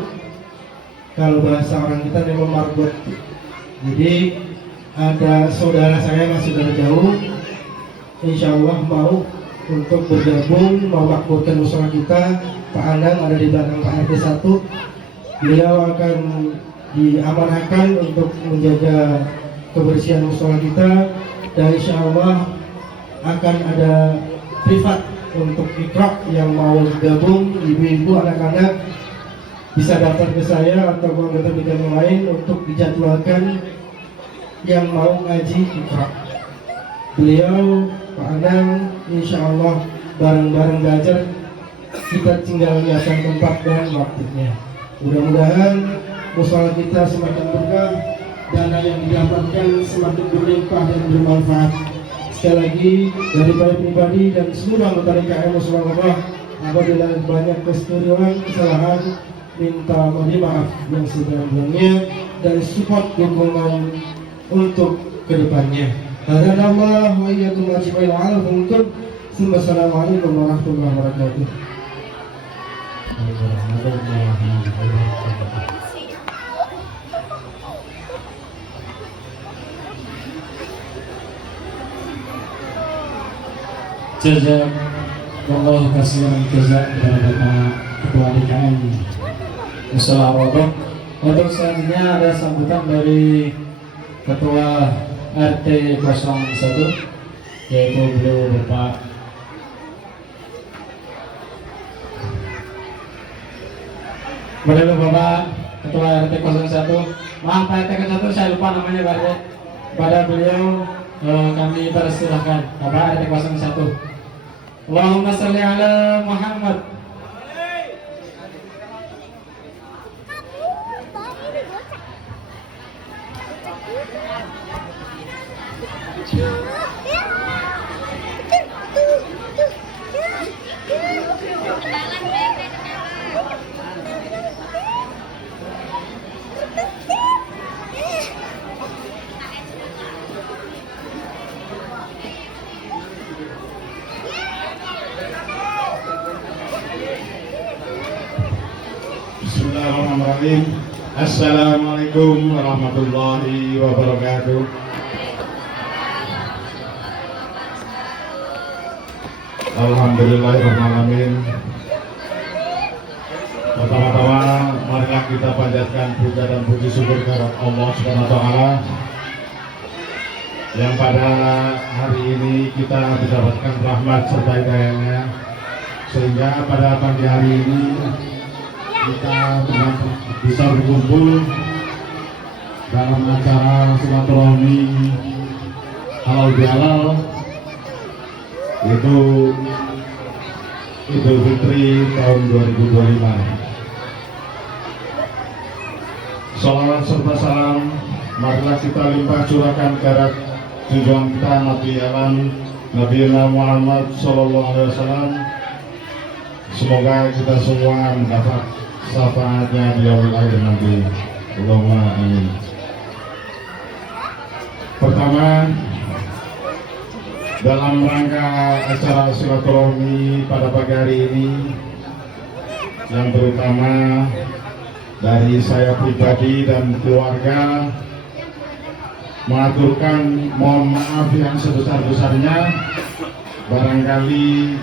Kalau bahasa orang kita memang marbot. Jadi ada saudara saya masih dari jauh, insya Allah mau untuk bergabung, mau makmurkan musola kita. Pak Anang ada di belakang Pak RT 1. Beliau akan diamanahkan untuk menjaga kebersihan musola kita, dan insya Allah akan ada privat untuk ikrar yang mau gabung, ibu-ibu, anak-anak bisa daftar ke saya atau anggota BKM yang lain untuk dijadwalkan yang mau ngaji ikrar. Beliau Pak Anang insya Allah bareng-bareng belajar, kita tinggal lihatkan tempat dan waktunya. Mudah-mudahan musola kita semakin berkah, dana yang didapatkan semakin berlimpah dan bermanfaat. Sekali lagi dari saya pribadi dan seluruh anggota DKM Musyawarah, apabila banyak kesalahan, minta maaf yang sebenarnya dan support dukungan untuk kedepannya. Hadanallah wa iyyakum ajma'in ala hukum. Assalamualaikum warahmatullahi wabarakatuh. Jazakallahu khairan jazak kepada Bapak Ketua DKM Musyawarah. Untuk selanjutnya ada sambutan dari Ketua RT 01, yaitu beliau Bapak Ketua RT 01. Maaf Pak RT 01, saya lupa namanya Pak RT. Pada beliau kami persilahkan Bapak RT 01. Allahumma sholli ala Muhammad Bismillahirrahmanirrahim. Assalamualaikum warahmatullahi wabarakatuh. Alhamdulillahirrahmanirrahim. Pertama-tama marilah kita panjatkan puja dan puji syukur kepada Allah Subhanahu wa taala yang pada hari ini kita mendapatkan rahmat serta hidayahnya, sehingga pada pagi hari ini kita bisa berkumpul dalam acara silaturahmi halal bihalal, yaitu Idul Fitri tahun 2025. Salawat serta salam marilah kita limpah curahkan kepada junjungan kita Nabi Alam Nabi Muhammad Sallallahu Alaihi Wasallam. Semoga kita semua mendapat syafaatnya di yaumil akhir nanti. Allahumma amin. Pertama, dalam rangka acara silaturahmi pada pagi hari ini, yang terutama dari saya pribadi dan keluarga mengaturkan mohon maaf yang sebesar-besarnya barangkali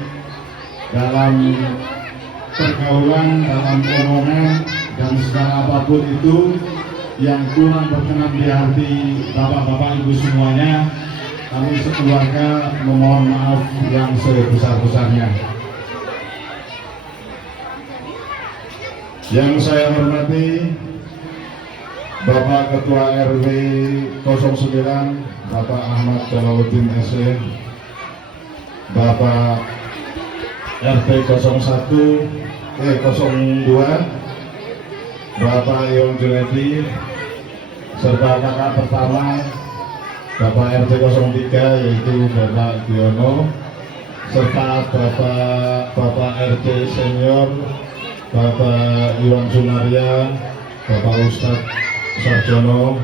dalam pergaulan, dalam omongan dan segala apapun itu yang kurang berkenan di hati bapak-bapak ibu semuanya, kami sekeluarga memohon maaf yang sebesar-besarnya. Yang saya hormati Bapak Ketua RW 09 Bapak Ahmad Jalaluddin SE, Bapak RT 02 Bapak Ion Junedi, serta kakak pertama Bapak RT 03 yaitu Bapak Diono, serta Bapak RT senior Bapak Iwan Sunaria, Bapak Ustadz Sarjono,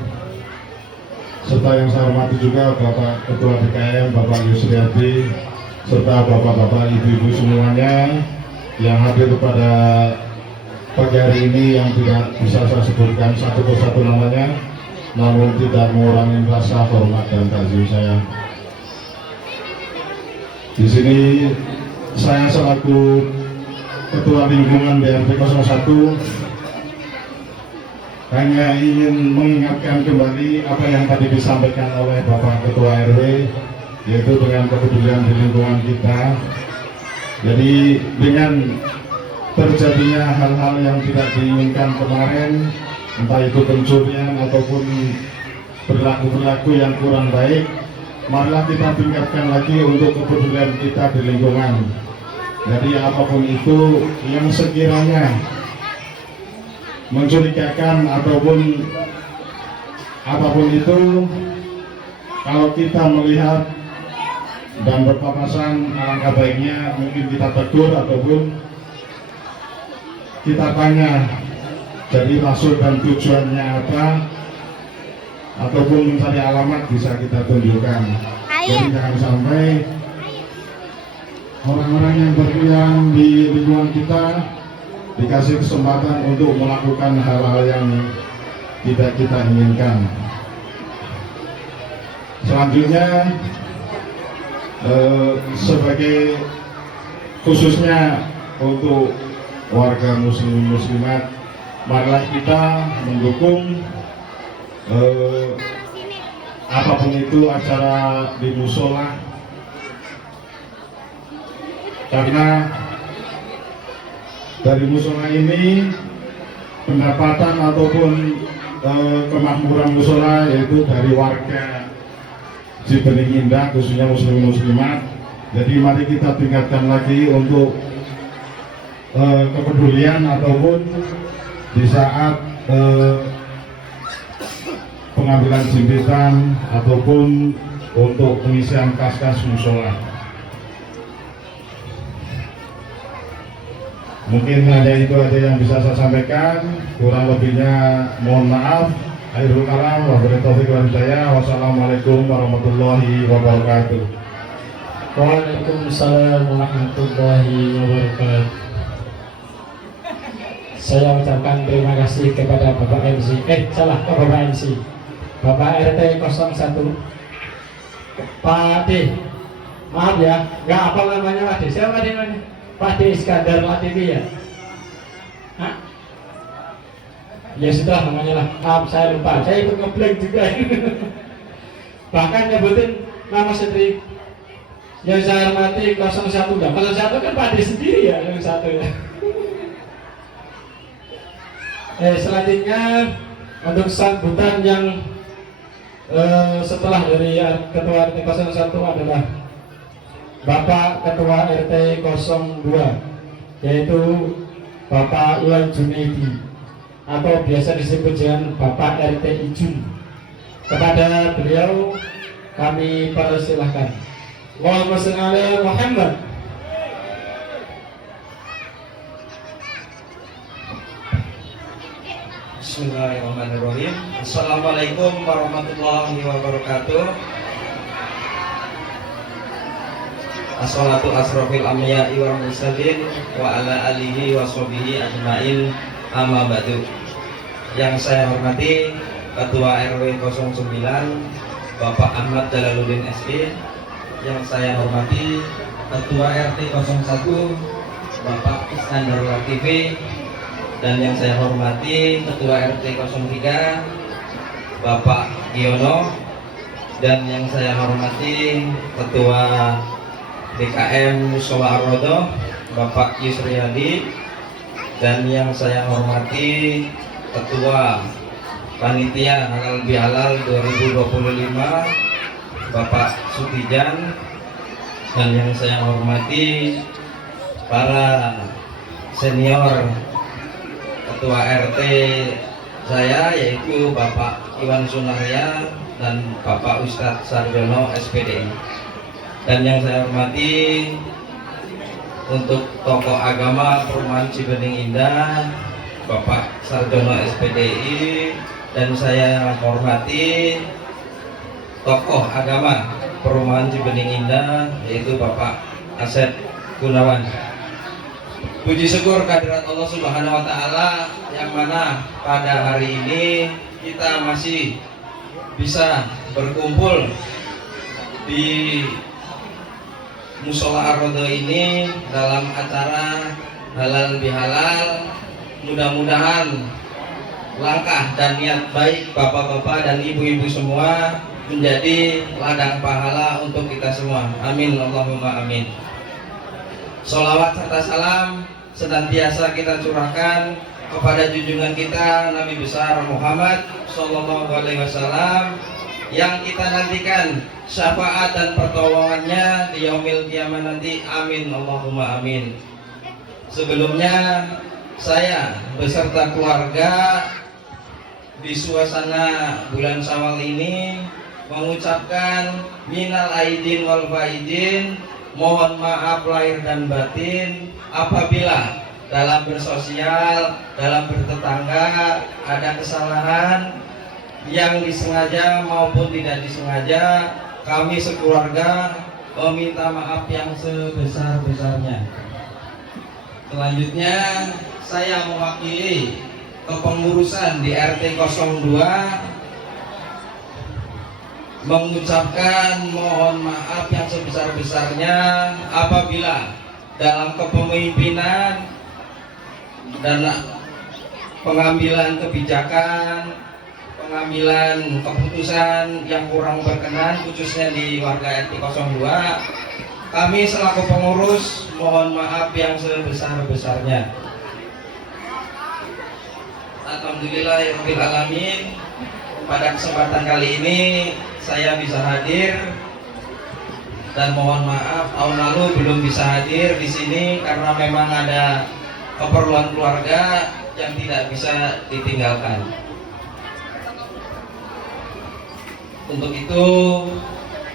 serta yang saya hormati juga Bapak Ketua BKM Bapak Yusriati, serta bapak-bapak ibu-ibu semuanya yang hadir pada pagi hari ini, yang tidak bisa saya sebutkan satu persatu namanya, namun tidak mengurangi rasa hormat dan takzim saya. Di sini saya selaku Ketua Lingkungan BRT 01 hanya ingin mengingatkan kembali apa yang tadi disampaikan oleh Bapak Ketua RW, yaitu dengan kepedulian di lingkungan kita. Jadi dengan terjadinya hal-hal yang tidak diinginkan kemarin, entah itu pencurian ataupun perilaku-perilaku yang kurang baik, marilah kita tingkatkan lagi untuk kepedulian kita di lingkungan. Jadi apapun itu yang sekiranya mencurigakan ataupun apapun itu, kalau kita melihat dan berpapasan, alangkah baiknya mungkin kita tegur ataupun kita tanya jadi maksud dan tujuannya apa, ataupun mencari alamat bisa kita tunjukkan. Jadi jangan sampai orang-orang yang berkeliaran di lingkungan kita dikasih kesempatan untuk melakukan hal-hal yang tidak kita inginkan. Selanjutnya, sebagai khususnya untuk warga muslim muslimat, marilah kita mendukung apapun itu acara di musola, karena dari musola ini pendapatan ataupun kemakmuran musola yaitu dari warga Cibening Indah, khususnya muslim muslimat. Jadi mari kita tingkatkan lagi untuk kepedulian ataupun di saat pengambilan jimpitan ataupun untuk pengisian kas-kas musola. Mungkin hanya itu aja yang bisa saya sampaikan, kurang lebihnya mohon maaf. Akhirul kalam, wabillahi taufiq wal hidayah. Wassalamualaikum warahmatullahi wabarakatuh. Waalaikumsalam warahmatullahi wabarakatuh. saya ucapkan terima kasih kepada Bapak MC. Salah, ke Bapak MC. Bapak RT 01 Pak D. Maaf ya, nggak apa namanya Pak D. Siapa Pak D namanya? Pak D Iskandar Latifi ya? Hah? Ya sudah namanya lah. Maaf saya lupa. Saya ikut ngeblank juga. Bahkan nyebutin nama sendiri. Yang saya hormati 01 enggak. 01 kan Pak D sendiri ya yang satu ya. Selanjutnya untuk sambutan yang setelah dari Ketua RT 01 adalah Bapak Ketua RT 02 yaitu Bapak Iwan Junaidi atau biasa disebut dengan Bapak RT Ijun. Kepada beliau kami persilahkan. Allahumma shalli ala Muhammad. Bismillahirrahmanirrahim. Assalamualaikum warahmatullahi wabarakatuh. Assalatu asrofil amya'i wal mursalin wa ala alihi wa sahbihi ajmain, amma ba'du. Yang saya hormati Ketua RW 09 Bapak Ahmad Jalaluddin SE. Yang saya hormati Ketua RT 01 Bapak Iskandar Latifi. Dan yang saya hormati Ketua RT 03 Bapak Giono. Dan yang saya hormati Ketua DKM Musola Ar-Rodo Bapak Yusriyadi. Dan yang saya hormati Ketua Panitia Halal Bihalal 2025 Bapak Sutijan. Dan yang saya hormati para senior Ketua RT saya yaitu Bapak Iwan Sunarya dan Bapak Ustadz Sarjono SPDI. Dan yang saya hormati untuk tokoh agama Perumahan Cibening Indah Bapak Sarjono SPDI. Dan saya hormati tokoh agama Perumahan Cibening Indah yaitu Bapak Asep Gunawan. Puji syukur kehadirat Allah Subhanahu wa taala yang mana pada hari ini kita masih bisa berkumpul di Musola Ar-Rodo ini dalam acara halal bihalal. Mudah-mudahan langkah dan niat baik bapak-bapak dan ibu-ibu semua menjadi ladang pahala untuk kita semua. Amin Allahumma amin. Sholawat serta salam senantiasa kita curahkan kepada junjungan kita Nabi besar Muhammad Sallallahu Alaihi Wasallam yang kita nantikan syafaat dan pertolongannya di yaumil kiamat nanti. Amin Allahumma amin. Sebelumnya saya beserta keluarga di suasana bulan Syawal ini mengucapkan minal aidin wal faizin, mohon maaf lahir dan batin apabila dalam bersosial, dalam bertetangga ada kesalahan yang disengaja maupun tidak disengaja. Kami sekeluarga meminta maaf yang sebesar-besarnya. Selanjutnya saya mewakili kepengurusan di RT 02 mengucapkan mohon maaf yang sebesar-besarnya apabila dalam kepemimpinan dan pengambilan kebijakan, pengambilan keputusan yang kurang berkenan khususnya di warga RT 02, kami selaku pengurus mohon maaf yang sebesar-besarnya. Alhamdulillahirabbil alamin. Pada kesempatan kali ini saya bisa hadir dan mohon maaf tahun lalu belum bisa hadir di sini karena memang ada keperluan keluarga yang tidak bisa ditinggalkan. Untuk itu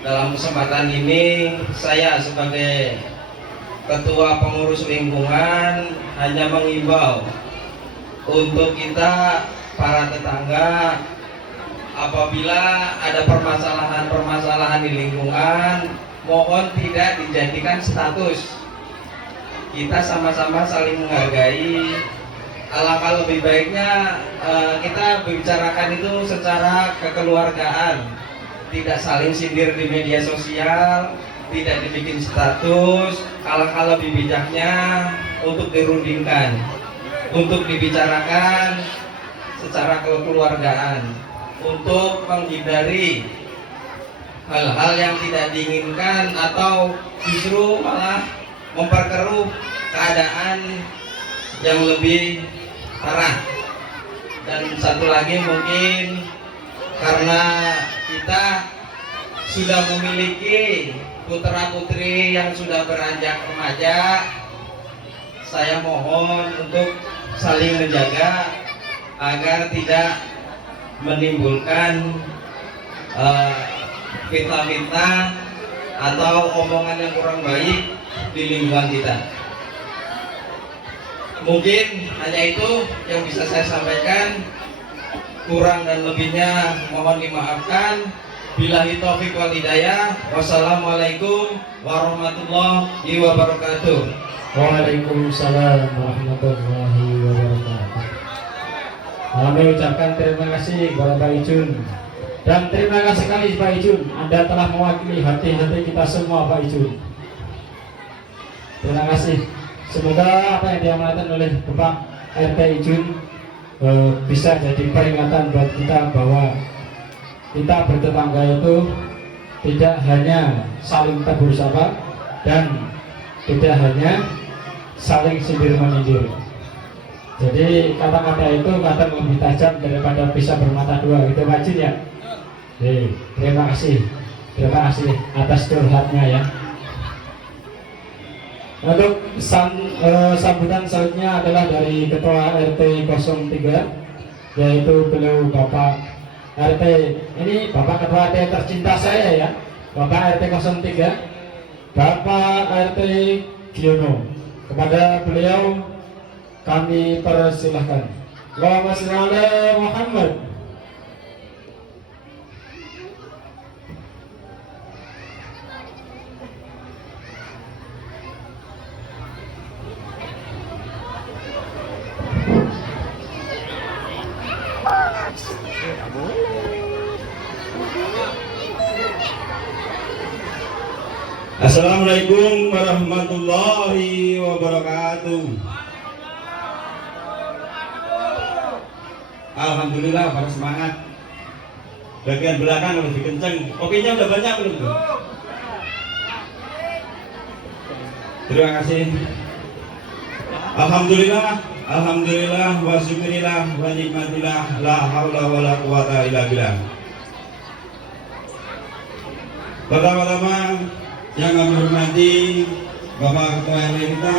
dalam kesempatan ini saya sebagai ketua pengurus lingkungan hanya mengimbau untuk kita para tetangga apabila ada permasalahan-permasalahan di lingkungan, mohon tidak dijadikan status. Kita sama-sama saling menghargai, alangkah lebih baiknya kita bicarakan itu secara kekeluargaan, tidak saling sindir di media sosial, tidak dibikin status. Alangkah lebih bijaknya untuk dirundingkan, untuk dibicarakan secara kekeluargaan, untuk menghindari hal-hal yang tidak diinginkan atau justru malah memperkeruh keadaan yang lebih parah. Dan satu lagi mungkin karena kita sudah memiliki putra-putri yang sudah beranjak remaja, saya mohon untuk saling menjaga agar tidak menimbulkan fitnah-fitnah atau omongan yang kurang baik di lingkungan kita. Mungkin hanya itu yang bisa saya sampaikan. Kurang dan lebihnya mohon dimaafkan. Billahi taufiq wal hidayah. Wassalamualaikum warahmatullahi wabarakatuh. Waalaikumsalam warahmatullahi wabarakatuh. Kami ucapkan terima kasih kepada Pak Ijun, dan terima kasih sekali Pak Ijun, Anda telah mewakili hati-hati kita semua Pak Ijun. Terima kasih. Semoga apa yang diamanatkan oleh Bapak RT Ijun bisa jadi peringatan buat kita bahwa kita bertetangga itu tidak hanya saling tegur sapa dan tidak hanya saling sindir menyindir. Jadi kata-kata itu kadang lebih tajam daripada pisau bermata dua, gitu Pak Jin ya. Terima kasih atas curhatnya ya. Untuk sambutan selanjutnya adalah dari Ketua RT 03, yaitu beliau Bapak RT, ini Bapak Ketua RT tercinta saya ya, Bapak RT 03, Bapak RT Giono. Kepada beliau kami persilahkan. Allahumma shalli ala Muhammad. Assalamualaikum warahmatullahi wabarakatuh. Alhamdulillah pada semangat. Bagian belakang lebih kenceng. Kopinya udah banyak belum tuh? Terima kasih. Alhamdulillah wa syukurillah wa nikmatillah, la haula wa la quwata illa billah. Pertama-tama yang kami hormati Bapak Ketua RW kita,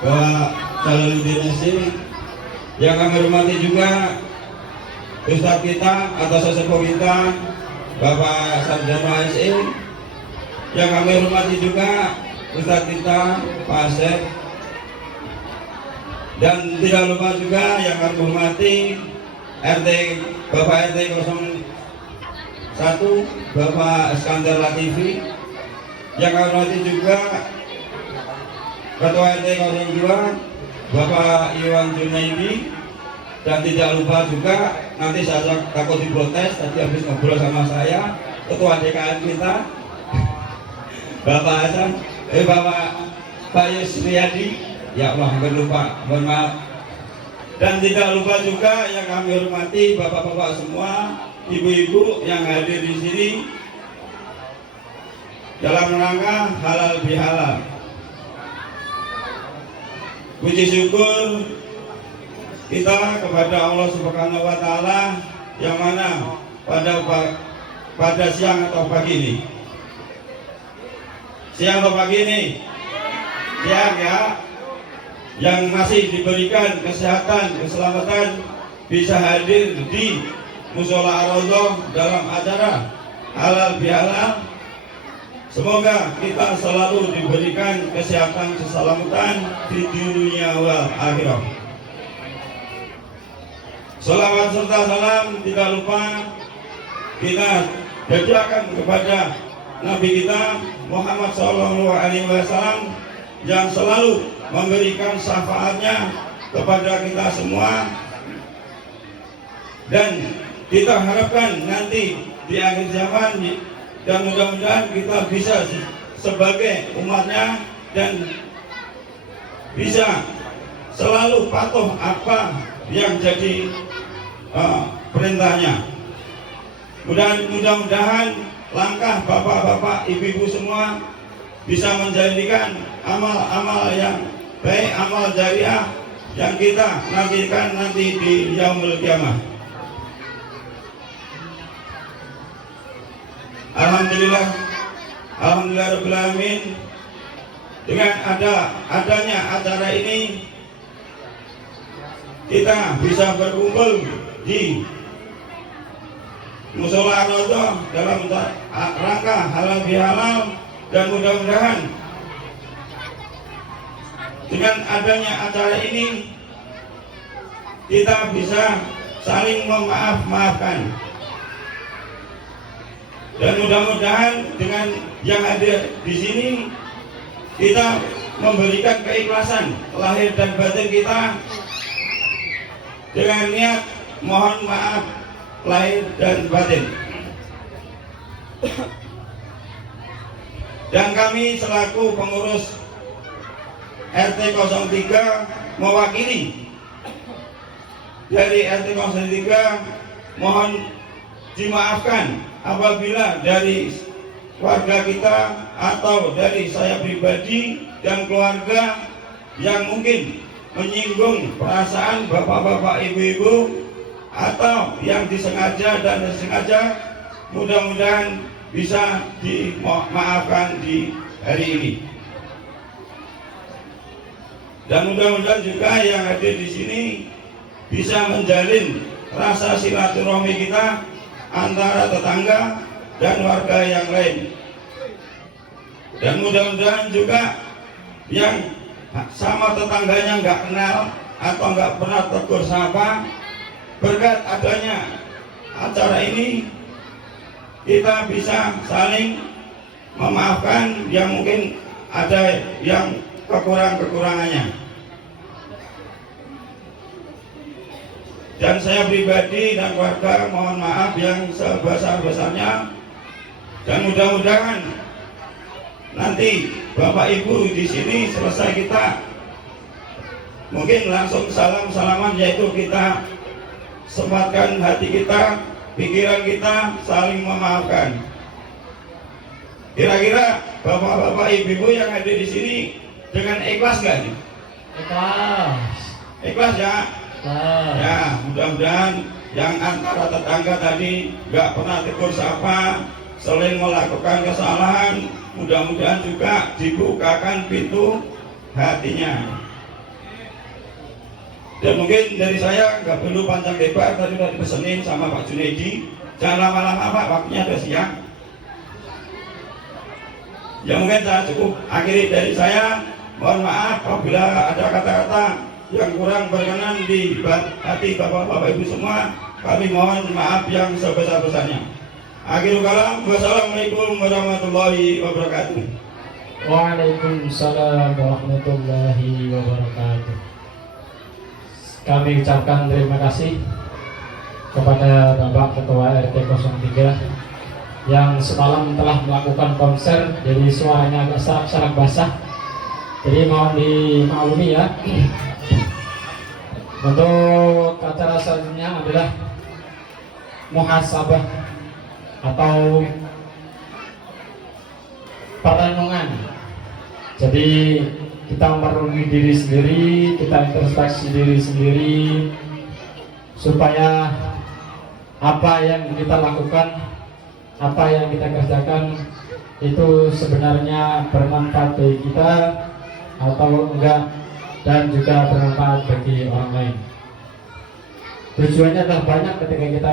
Bapak Jalaluddin Nasir. Yang kami hormati juga Ustadz kita atau sesepuh kita, Bapak Sarjana SE. Yang kami hormati juga Ustadz kita, Pak Asep. Dan tidak lupa juga yang kami hormati Bapak RT 01, Bapak Iskandar Latifi. Yang kami hormati juga Ketua RT 02, Bapak Iwan Junaidi. Dan tidak lupa juga, nanti saya takut diprotes, tadi habis ngobrol sama saya, Ketua DKM kita, Bapak Hasan, Bapak Yus Riyadi. Ya Allah, hampir lupa, mohon maaf. Dan tidak lupa juga yang kami hormati bapak-bapak semua, ibu-ibu yang hadir di sini dalam rangka halal bihalal. Puji syukur kita kepada Allah Subhanahu wa Ta'ala, yang mana pada siang atau pagi ini, siang atau pagi ini, siang ya, yang masih diberikan kesehatan, keselamatan, bisa hadir di Musola Ar-Raudhah dalam acara halal bihalal. Semoga kita selalu diberikan kesehatan, keselamatan di dunia wal akhirah. Salawat serta salam tidak lupa kita bacakan kepada Nabi kita Muhammad SAW yang selalu memberikan syafaatnya kepada kita semua, dan kita harapkan nanti di akhir zaman, dan mudah-mudahan kita bisa sebagai umatnya dan bisa selalu patuh apa yang jadi perintahnya. Mudah-mudahan langkah bapak-bapak, ibu-ibu semua bisa menjadikan amal-amal yang baik, amal jariah yang kita nantikan nanti di yaumul kiamah. Alhamdulillah rabbil alamin, dengan adanya acara ini kita bisa berkumpul di Musola Ar-Raudhah dalam rangka halal bihalal, dan mudah-mudahan dengan adanya acara ini kita bisa saling memaaf-maafkan, dan mudah-mudahan dengan yang ada di sini kita memberikan keikhlasan lahir dan batin kita dengan niat mohon maaf lahir dan batin. Dan kami selaku pengurus RT 03 mewakili dari RT 03 mohon dimaafkan apabila dari warga kita atau dari saya pribadi dan keluarga yang mungkin menyinggung perasaan bapak-bapak, ibu-ibu, atau yang disengaja dan disengaja, mudah-mudahan bisa dimaafkan di hari ini. Dan mudah-mudahan juga yang hadir di sini bisa menjalin rasa silaturahmi kita antara tetangga dan warga yang lain. Dan mudah-mudahan juga yang sama tetangganya nggak kenal atau nggak pernah tegur sapa, berkat adanya acara ini kita bisa saling memaafkan yang mungkin ada yang kekurangannya. Dan saya pribadi dan keluarga mohon maaf yang sebesar-besarnya, dan mudah-mudahan nanti Bapak Ibu di sini selesai kita mungkin langsung salam-salaman, yaitu kita sempatkan hati kita, pikiran kita saling memaafkan. Kira-kira bapak-bapak, ibu-ibu yang ada di sini dengan ikhlas nggak nih? Ikhlas ya. Ya, mudah-mudahan yang antara tetangga tadi nggak pernah tegur sapa, sering melakukan kesalahan, mudah-mudahan juga dibukakan pintu hatinya. Dan mungkin dari saya nggak perlu panjang lebar, tadi sudah dipesenin sama Pak Junaidi, jangan lama-lama Pak, waktunya sudah siang. Ya mungkin saya cukup akhiri dari saya. Mohon maaf apabila ada kata-kata yang kurang berkenan di hati bapak-bapak ibu semua, kami mohon maaf yang sebesar-besarnya. Akhirul kalam, wassalamualaikum warahmatullahi wabarakatuh. Waalaikumsalam warahmatullahi wabarakatuh. Kami ucapkan terima kasih kepada Bapak Ketua RT 03 yang semalam telah melakukan konser, jadi suaranya agak serak-serak basah, jadi mohon dimaklumi ya. Untuk acara selanjutnya adalah muhasabah atau perenungan. Jadi kita merenungi diri sendiri, kita introspeksi diri sendiri, supaya apa yang kita lakukan, apa yang kita kerjakan itu sebenarnya bermanfaat bagi kita atau enggak, dan juga bermanfaat bagi orang lain. Tujuannya adalah banyak ketika kita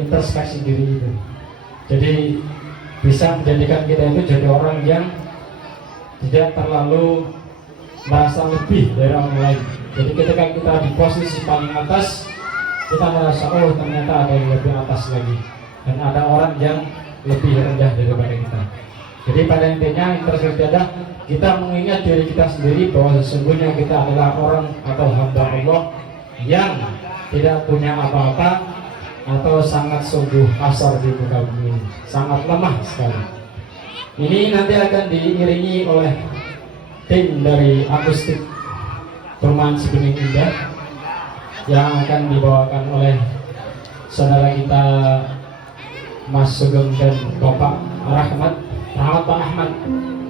introspeksi diri itu. Jadi bisa menjadikan kita itu jadi orang yang tidak terlalu merasa lebih dari orang lain. Jadi ketika kita di posisi paling atas, kita merasa oh ternyata ada yang lebih atas lagi, dan ada orang yang lebih rendah daripada kita. Jadi pada intinya introspeksi adalah kita mengingat diri kita sendiri bahwa sesungguhnya kita adalah orang atau hamba Allah yang tidak punya apa-apa atau sangat sungguh kasar di muka bumi, sangat lemah sekali. Ini nanti akan diiringi oleh tim dari akustik Perumahan Sebening Indah yang akan dibawakan oleh saudara kita Mas Sugeng dan Bapak Rahmat Pak Ahmad,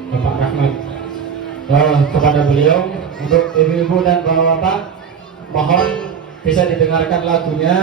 Bapak Rahmat. Kepada beliau, untuk ibu-ibu dan bapak-bapak, mohon bisa didengarkan lagunya